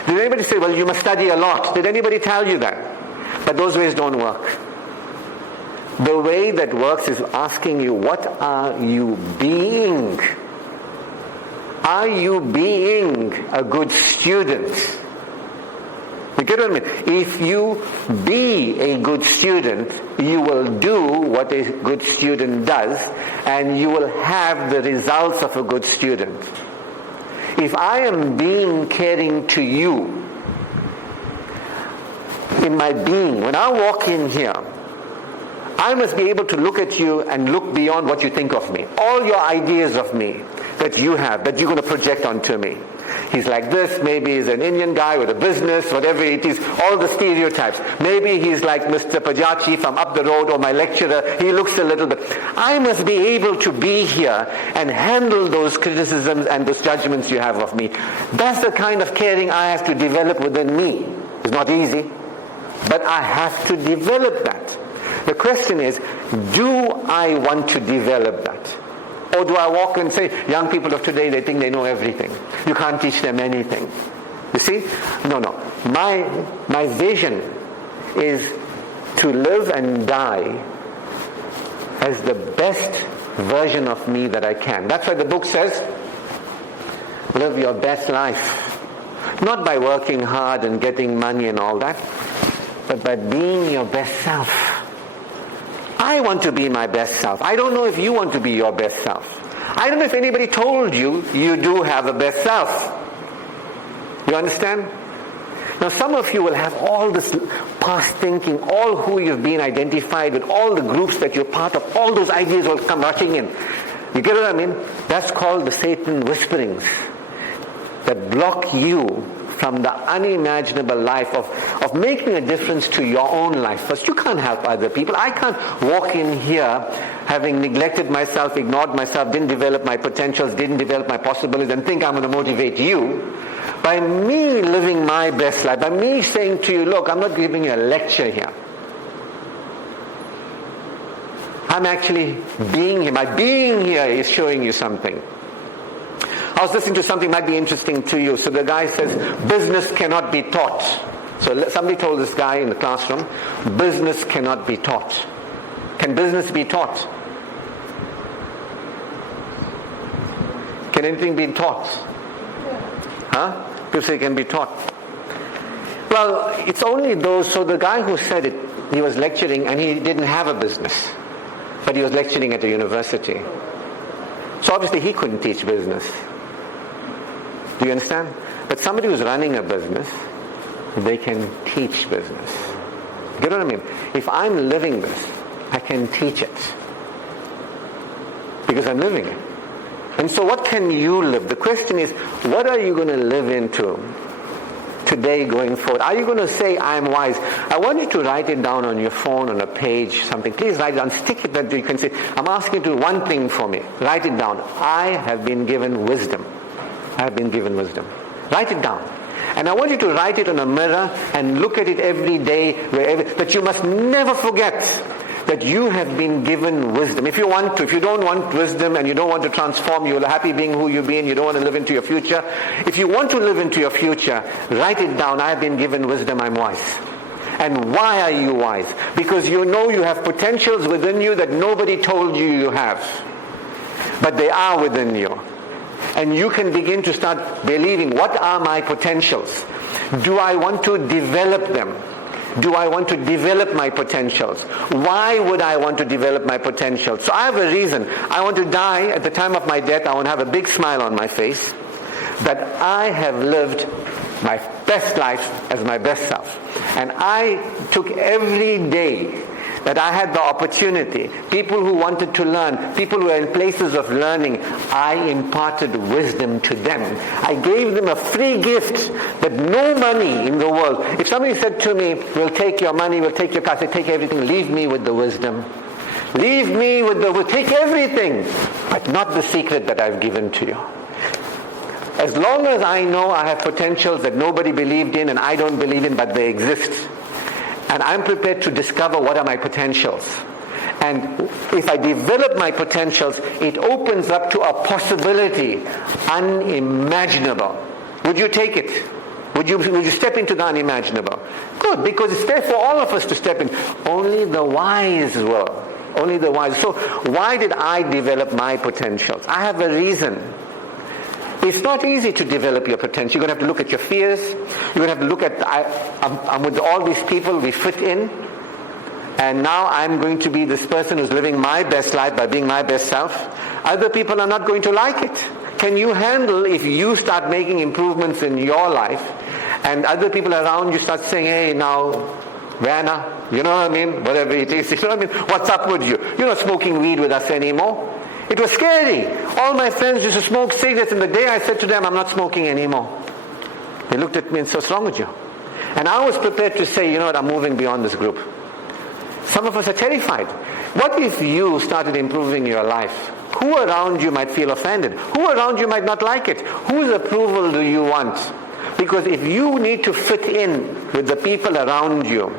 Did anybody say, well, you must study a lot? Did anybody tell you that? But those ways don't work. The way that works is asking you, what are you being? Are you being a good student? You get what I mean? If you be a good student, you will do what a good student does, and you will have the results of a good student. If I am being caring to you, in my being, when I walk in here, I must be able to look at you and look beyond what you think of me. All your ideas of me that you have, that you're going to project onto me. He's like this, maybe he's an Indian guy with a business, whatever it is, all the stereotypes. Maybe he's like Mr. Pajachi from up the road, or my lecturer, he looks a little bit. I must be able to be here and handle those criticisms and those judgments you have of me. That's the kind of caring I have to develop within me. It's not easy, but I have to develop that. The question is, do I want to develop that? Or do I walk and say, young people of today, they think they know everything. You can't teach them anything. You see? No. My vision is to live and die as the best version of me that I can. That's why the book says, live your best life. Not by working hard and getting money and all that, but by being your best self. I want to be my best self. I don't know if you want to be your best self. I don't know if anybody told you you do have a best self. You understand? Now some of you will have all this past thinking, all who you've been identified with, all the groups that you're part of, all those ideas will come rushing in. You get what I mean? That's called the Satan whisperings that block you from the unimaginable life of making a difference to your own life. First, you can't help other people. I can't walk in here having neglected myself, ignored myself, didn't develop my potentials, didn't develop my possibilities, and think I'm going to motivate you. By me living my best life, by me saying to you, look, I'm not giving you a lecture here. I'm actually being here. My being here is showing you something. I was listening to something that might be interesting to you. So the guy says, business cannot be taught. So somebody told this guy in the classroom, business cannot be taught. Can business be taught? Can anything be taught? Huh? People say it can be taught. Well, it's only those, so the guy who said it, he was lecturing and he didn't have a business. But he was lecturing at a university. So obviously he couldn't teach business. Do you understand? But somebody who's running a business, they can teach business. Get what I mean? If I'm living this, I can teach it. Because I'm living it. And so what can you live? The question is, what are you going to live into today going forward? Are you going to say, I'm wise? I want you to write it down on your phone, on a page, something. Please write it down. Stick it that you can say, I'm asking you to do one thing for me. Write it down. I have been given wisdom. I have been given wisdom. Write it down. And I want you to write it on a mirror and look at it every day, but you must never forget that you have been given wisdom. If you want to, if you don't want wisdom and you don't want to transform, you're happy being who you've been, you don't want to live into your future. If you want to live into your future, write it down. I have been given wisdom, I'm wise. And why are you wise? Because you know you have potentials within you that nobody told you have. But they are within you. And you can begin to start believing, what are my potentials? Do I want to develop them? Do I want to develop my potentials? Why would I want to develop my potentials? So I have a reason. I want to die at the time of my death. I want to have a big smile on my face that I have lived my best life as my best self. And I took every day that I had the opportunity, people who wanted to learn, people who were in places of learning, I imparted wisdom to them. I gave them a free gift that no money in the world. If somebody said to me, we'll take your money, we'll take your car, I say, take everything, leave me with the wisdom. Leave me with take everything, but not the secret that I've given to you. As long as I know I have potentials that nobody believed in and I don't believe in, but they exist, and I'm prepared to discover what are my potentials. And if I develop my potentials, it opens up to a possibility unimaginable. Would you take it? Would you step into the unimaginable? Good, because it's there for all of us to step in. Only the wise will. Only the wise. So why did I develop my potentials? I have a reason. It's not easy to develop your potential. You're going to have to look at your fears. You're going to have to look at, I'm with all these people we fit in. And now I'm going to be this person who's living my best life by being my best self. Other people are not going to like it. Can you handle if you start making improvements in your life and other people around you start saying, hey, now Vanna, you know what I mean? Whatever it is, you know what I mean? What's up with you? You're not smoking weed with us anymore. It was scary. All my friends used to smoke cigarettes, and the day I said to them, I'm not smoking anymore, they looked at me and said, what's wrong with you? And I was prepared to say, you know what, I'm moving beyond this group. Some of us are terrified. What if you started improving your life? Who around you might feel offended? Who around you might not like it? Whose approval do you want? Because if you need to fit in with the people around you,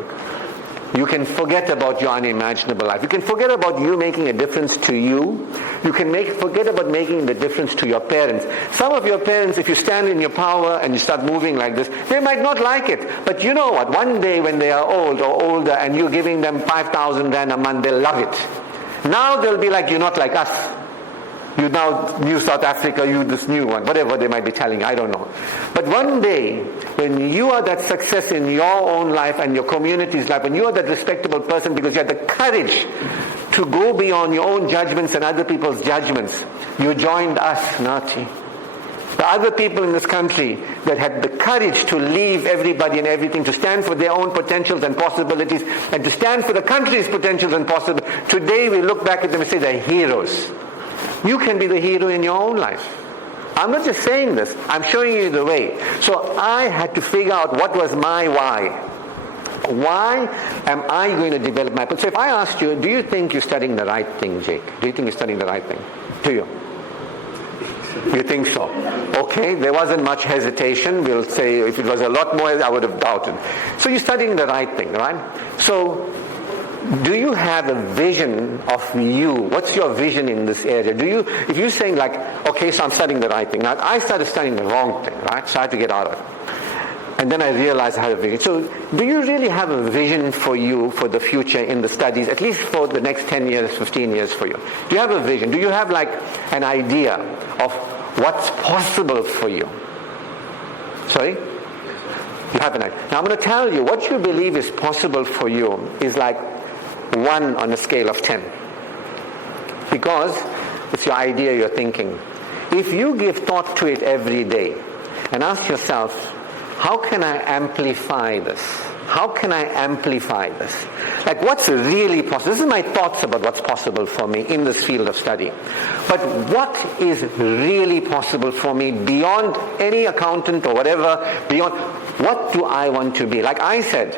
you can forget about your unimaginable life. You can forget about you making a difference to you. You can forget about making the difference to your parents. Some of your parents, if you stand in your power and you start moving like this, they might not like it. But you know what? One day when they are old or older and you're giving them 5,000 rand a month, they'll love it. Now they'll be like, you're not like us. You now, new South Africa, you this new one, whatever they might be telling you, I don't know. But one day, when you are that success in your own life and your community's life, when you are that respectable person because you have the courage to go beyond your own judgments and other people's judgments, you joined us, Nati. The other people in this country that had the courage to leave everybody and everything, to stand for their own potentials and possibilities, and to stand for the country's potentials and possibilities. Today we look back at them and say they're heroes. You can be the hero in your own life. I'm not just saying this, I'm showing you the way. So I had to figure out what was my why. Why am I going to develop my... So if I asked you, do you think you're studying the right thing, Jake? Do you think you're studying the right thing? Do you? You think so? Okay, there wasn't much hesitation. We'll say if it was a lot more, I would have doubted. So you're studying the right thing, right? So do you have a vision of you? What's your vision in this area? If you're saying like, okay, so I'm studying the right thing. Now, I started studying the wrong thing, right? So I had to get out of it. And then I realized I had a vision. So do you really have a vision for you for the future in the studies, at least for the next 10 years, 15 years for you? Do you have a vision? Do you have like an idea of what's possible for you? Sorry? You have an idea. Now I'm going to tell you, what you believe is possible for you is like 1 on a scale of 10. Because it's your idea, you're thinking. If you give thought to it every day and ask yourself, how can I amplify this? How can I amplify this? Like what's really possible? This is my thoughts about what's possible for me in this field of study. But what is really possible for me beyond any accountant or whatever, beyond what do I want to be? Like I said,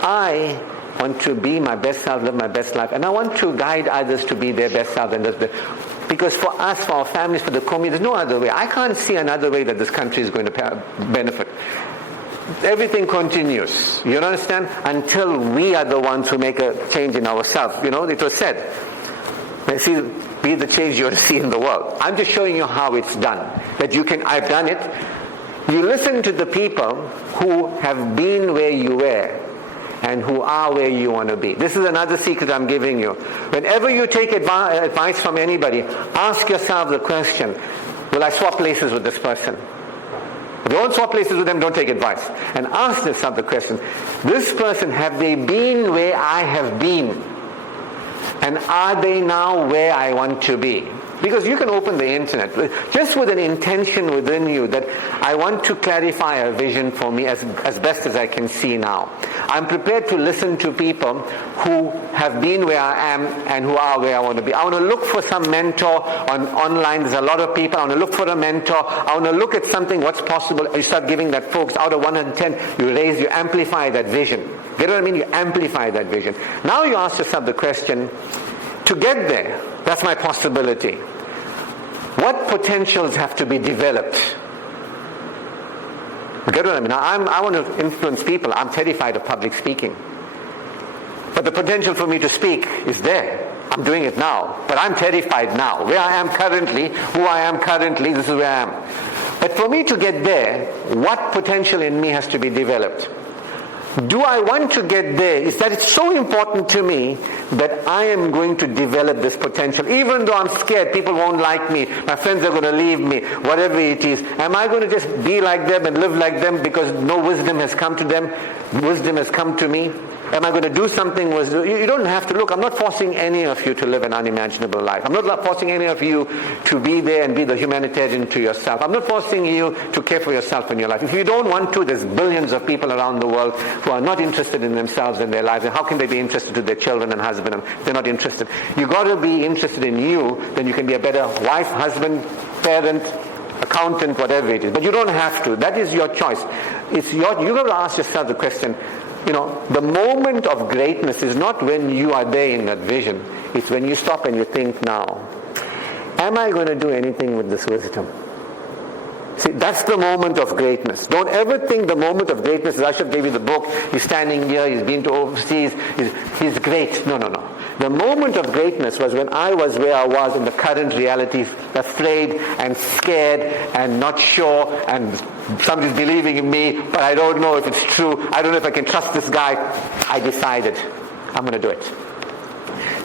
I want to be my best self, live my best life, and I want to guide others to be their best self. Because for us, for our families, for the community, there's no other way. I can't see another way that this country is going to benefit. Everything continues, you understand, until we are the ones who make a change in ourselves. You know, it was said, be the change you want to see in the world. I'm just showing you how it's done. That you can, I've done it. You listen to the people who have been where you were and who are where you want to be. This is another secret I'm giving you. Whenever you take advice from anybody, ask yourself the question, will I swap places with this person? If you don't swap places with them, don't take advice. And ask yourself the question, this person, have they been where I have been? And are they now where I want to be? Because you can open the internet just with an intention within you that I want to clarify a vision for me as best as I can see now. I'm prepared to listen to people who have been where I am and who are where I want to be. I want to look for some mentor online. There's a lot of people. I want to look for a mentor. I want to look at something, what's possible. You start giving that focus. Out of 110, you amplify that vision. Get what I mean? You amplify that vision. Now you ask yourself the question, to get there, that's my possibility. What potentials have to be developed? You get what I mean? Now, I want to influence people. I'm terrified of public speaking. But the potential for me to speak is there. I'm doing it now. But I'm terrified now. Where I am currently, who I am currently, this is where I am. But for me to get there, what potential in me has to be developed? Do I want to get there? Is that it's so important to me that I am going to develop this potential. Even though I'm scared, people won't like me, my friends are going to leave me, whatever it is. Am I going to just be like them and live like them because no wisdom has come to them? Wisdom has come to me. Am I going to do something? You don't have to. Look, I'm not forcing any of you to live an unimaginable life. I'm not forcing any of you to be there and be the humanitarian to yourself. I'm not forcing you to care for yourself in your life. If you don't want to, there's billions of people around the world who are not interested in themselves and their lives. And how can they be interested to their children and husband if they're not interested? You've got to be interested in you, then you can be a better wife, husband, parent, accountant, whatever it is. But you don't have to. That is your choice. You've got to ask yourself the question, the moment of greatness is not when you are there in that vision. It's when you stop and you think now, am I going to do anything with this wisdom? See, that's the moment of greatness. Don't ever think the moment of greatness is, Ashraf gave you the book, he's standing here, he's been to overseas, he's great. No. The moment of greatness was when I was where I was in the current reality, afraid and scared and not sure, and somebody's believing in me, but I don't know if it's true. I don't know if I can trust this guy. I decided, I'm going to do it.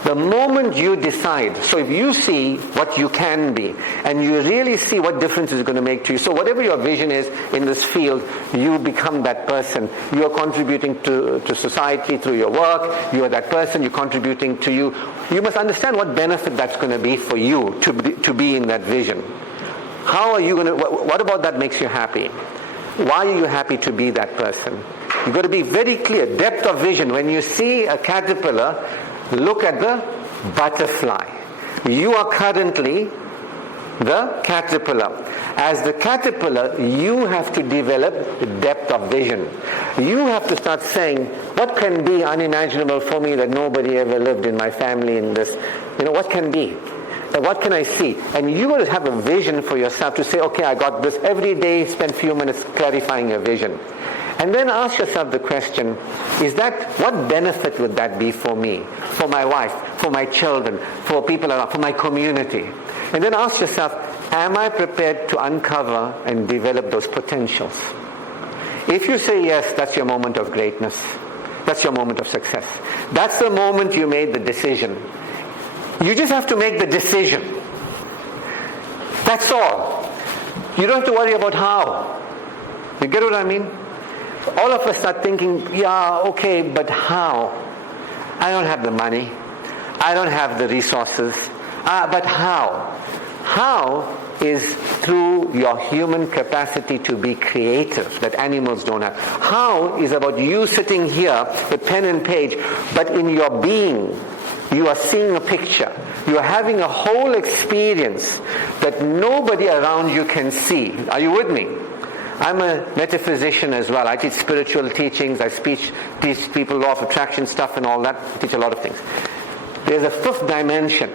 The moment you decide, so if you see what you can be, and you really see what difference it's going to make to you, so whatever your vision is in this field, you become that person. You are contributing to society through your work. You are that person. You're contributing to you. You must understand what benefit that's going to be for you to be in that vision. How are you going to, what about that makes you happy? Why are you happy to be that person? You've got to be very clear. Depth of vision. When you see a caterpillar, look at the butterfly. You are currently the caterpillar. As the caterpillar, you have to develop depth of vision. You have to start saying, what can be unimaginable for me that nobody ever lived in my family in this? What can be? What can I see? And you will have a vision for yourself to say, okay, I got this. Every day, spend a few minutes clarifying your vision. And then ask yourself the question, what benefit would that be for me, for my wife, for my children, for people around, for my community? And then ask yourself, am I prepared to uncover and develop those potentials? If you say yes, that's your moment of greatness. That's your moment of success. That's the moment you made the decision. You just have to make the decision. That's all. You don't have to worry about how. You get what I mean? All of us start thinking, yeah, okay, but how? I don't have the money. I don't have the resources. But how? How is through your human capacity to be creative that animals don't have. How is about you sitting here with pen and page, but in your being, you are seeing a picture. You are having a whole experience that nobody around you can see. Are you with me? I'm a metaphysician as well. I teach spiritual teachings. I teach people law of attraction stuff and all that. I teach a lot of things. There's a fifth dimension.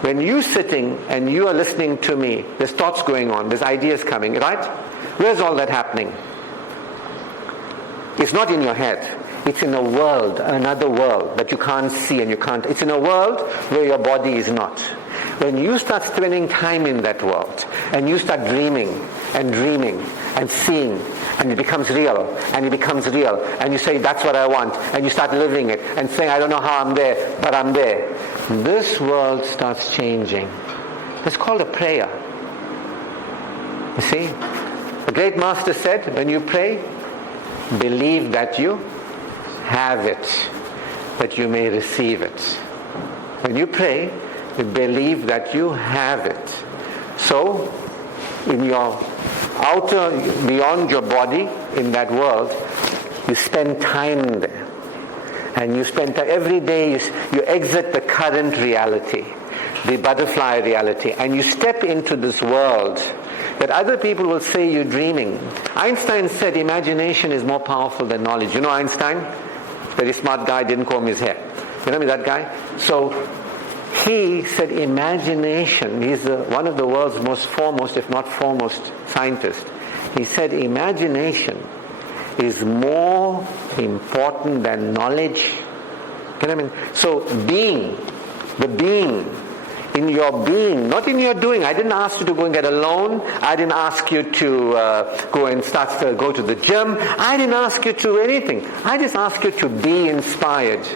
When you're sitting and you are listening to me, there's thoughts going on. There's ideas coming, right? Where's all that happening? It's not in your head. It's in a world, another world that you can't see and you can't. It's in a world where your body is not. When you start spending time in that world and you start dreaming and seeing, and it becomes real and it becomes real, and you say, that's what I want, and you start living it and saying, I don't know how I'm there, but I'm there. This world starts changing. It's called a prayer. You see? The great master said, when you pray, believe that you have it, that you may receive it. When you pray, believe that you have it. So, in your outer, beyond your body, in that world, you spend time there. And you spend time, every day you exit the current reality, the butterfly reality, and you step into this world that other people will say you're dreaming. Einstein said imagination is more powerful than knowledge. You know Einstein? Very smart guy, didn't comb his hair. You know me, that guy? So he said imagination, he's one of the world's most foremost, if not foremost, scientists. He said imagination is more important than knowledge. You know what I mean? So being, the being, in your being, not in your doing. I didn't ask you to go and get a loan. I didn't ask you to go and go to the gym. I didn't ask you to anything. I just asked you to be inspired.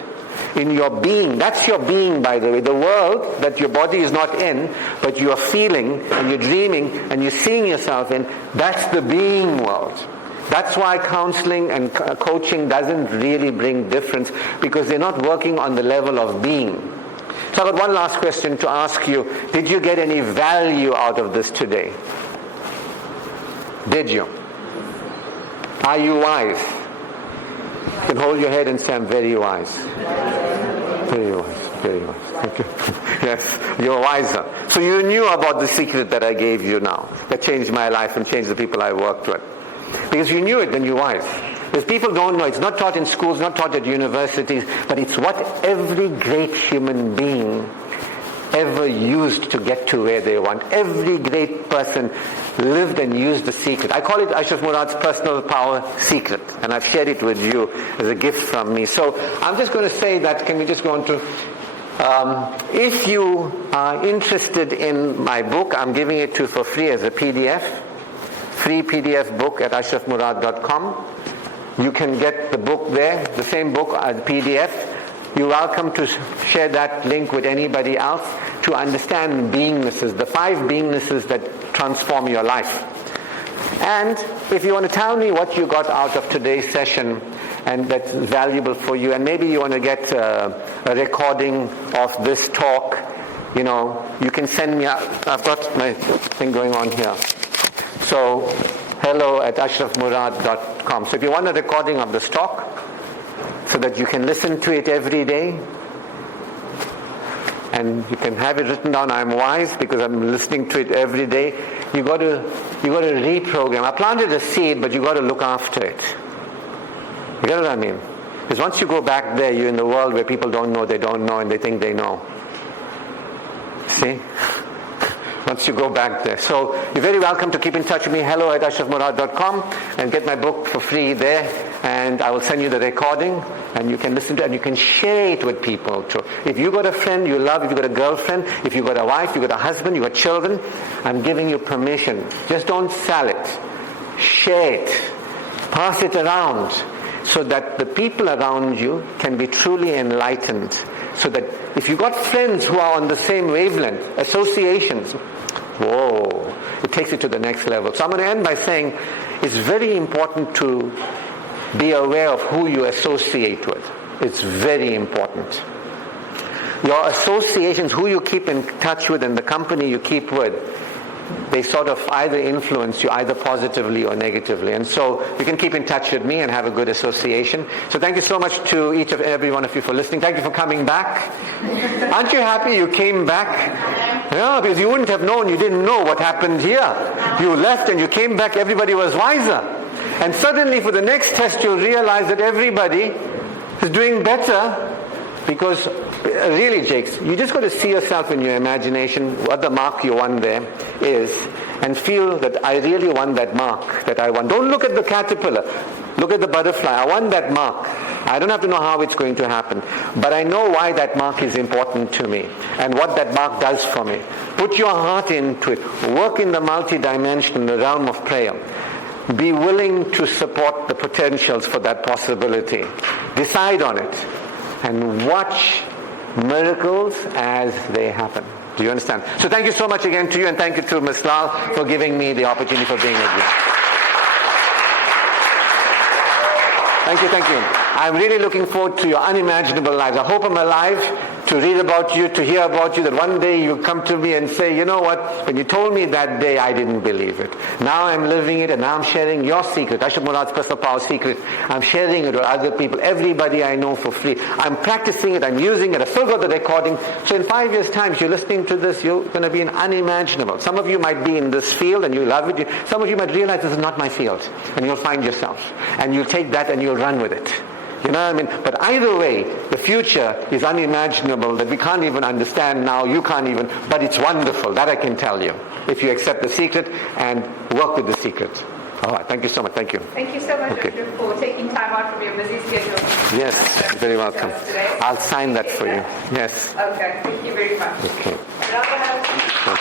In your being, that's your being, by the way. The world that your body is not in, but you are feeling and you're dreaming and you're seeing yourself in, that's the being world. That's why counseling and coaching doesn't really bring difference, because they're not working on the level of being. So I've got one last question to ask you. Did you get any value out of this today? Did you? Are you wise? You can hold your head and say, I'm very wise. Very wise, very wise. Thank you. Yes, you're wiser. So you knew about the secret that I gave you now, that changed my life and changed the people I worked with. Because you knew it, then you're wise. Because people don't know, it's not taught in schools, not taught at universities, but it's what every great human being ever used to get to where they want. Every great person lived and used the secret. I call it Ashraf Moorad's personal power secret, and I've shared it with you as a gift from me. So I'm just going to say that, can we just go on to, if you are interested in my book, I'm giving it to you for free as a PDF. Free PDF book at ashrafmoorad.com. You can get the book there, the same book as PDF. You're welcome to share that link with anybody else to understand beingnesses, the 5 beingnesses that transform your life. And if you want to tell me what you got out of today's session and that's valuable for you, and maybe you want to get a recording of this talk, you know, you can send me, I've got my thing going on here. So, hello@ashrafmoorad.com. So if you want a recording of this talk, so that you can listen to it every day, and you can have it written down, I'm wise because I'm listening to it every day. You got to reprogram. I planted a seed, but you got to look after it. You get what I mean? Because once you go back there, you're in the world where people don't know, and they think they know. See? Once you go back there. So you're very welcome to keep in touch with me, hello@ashrafmoorad.com, and get my book for free there, and I will send you the recording, and you can listen to it, and you can share it with people too. If you got a friend you love, if you got a girlfriend, if you got a wife, you got a husband, you got children, I'm giving you permission. Just don't sell it. Share it. Pass it around, so that the people around you can be truly enlightened. So that if you got friends who are on the same wavelength, associations, whoa, it takes it to the next level. So I'm going to end by saying it's very important to be aware of who you associate with. It's very important. Your associations, who you keep in touch with, and the company you keep with, they sort of either influence you either positively or negatively. And so you can keep in touch with me and have a good association. So thank you so much to each of every one of you for listening. Thank you for coming back. Aren't you happy you came back? Yeah, because you wouldn't have known, you didn't know what happened here. You left and you came back, everybody was wiser. And suddenly for the next test you'll realize that everybody is doing better, because really, Jakes, you just got to see yourself in your imagination, what the mark you won there is, and feel that I really won that mark that I won. Don't look at the caterpillar. Look at the butterfly. I won that mark. I don't have to know how it's going to happen, but I know why that mark is important to me and what that mark does for me. Put your heart into it. Work in the multi-dimension, the realm of prayer. Be willing to support the potentials for that possibility. Decide on it and watch miracles as they happen. Do you understand? So thank you so much again to you, and thank you to Ms. Lal for giving me the opportunity for being with you. Thank you, thank you. I'm really looking forward to your unimaginable lives. I hope I'm alive to read about you, to hear about you, that one day you come to me and say, you know what, when you told me that day, I didn't believe it. Now I'm living it, and now I'm sharing your secret, Ashraf Moorad's personal power secret. I'm sharing it with other people, everybody I know, for free. I'm practicing it, I'm using it, I still got the recording. So in 5 years' time, if you're listening to this, you're going to be an unimaginable. Some of you might be in this field and you love it. Some of you might realize this is not my field, and you'll find yourself. And you'll take that and you'll run with it. You know what I mean? But either way, the future is unimaginable, that we can't even understand now, you can't even, but it's wonderful, that I can tell you, if you accept the secret and work with the secret. All right, thank you so much, thank you. Thank you so much, Ashraf, for taking time out from your busy schedule. Yes, very welcome. I'll sign that for you. Yes. Okay, thank you very much. Okay. Thank you.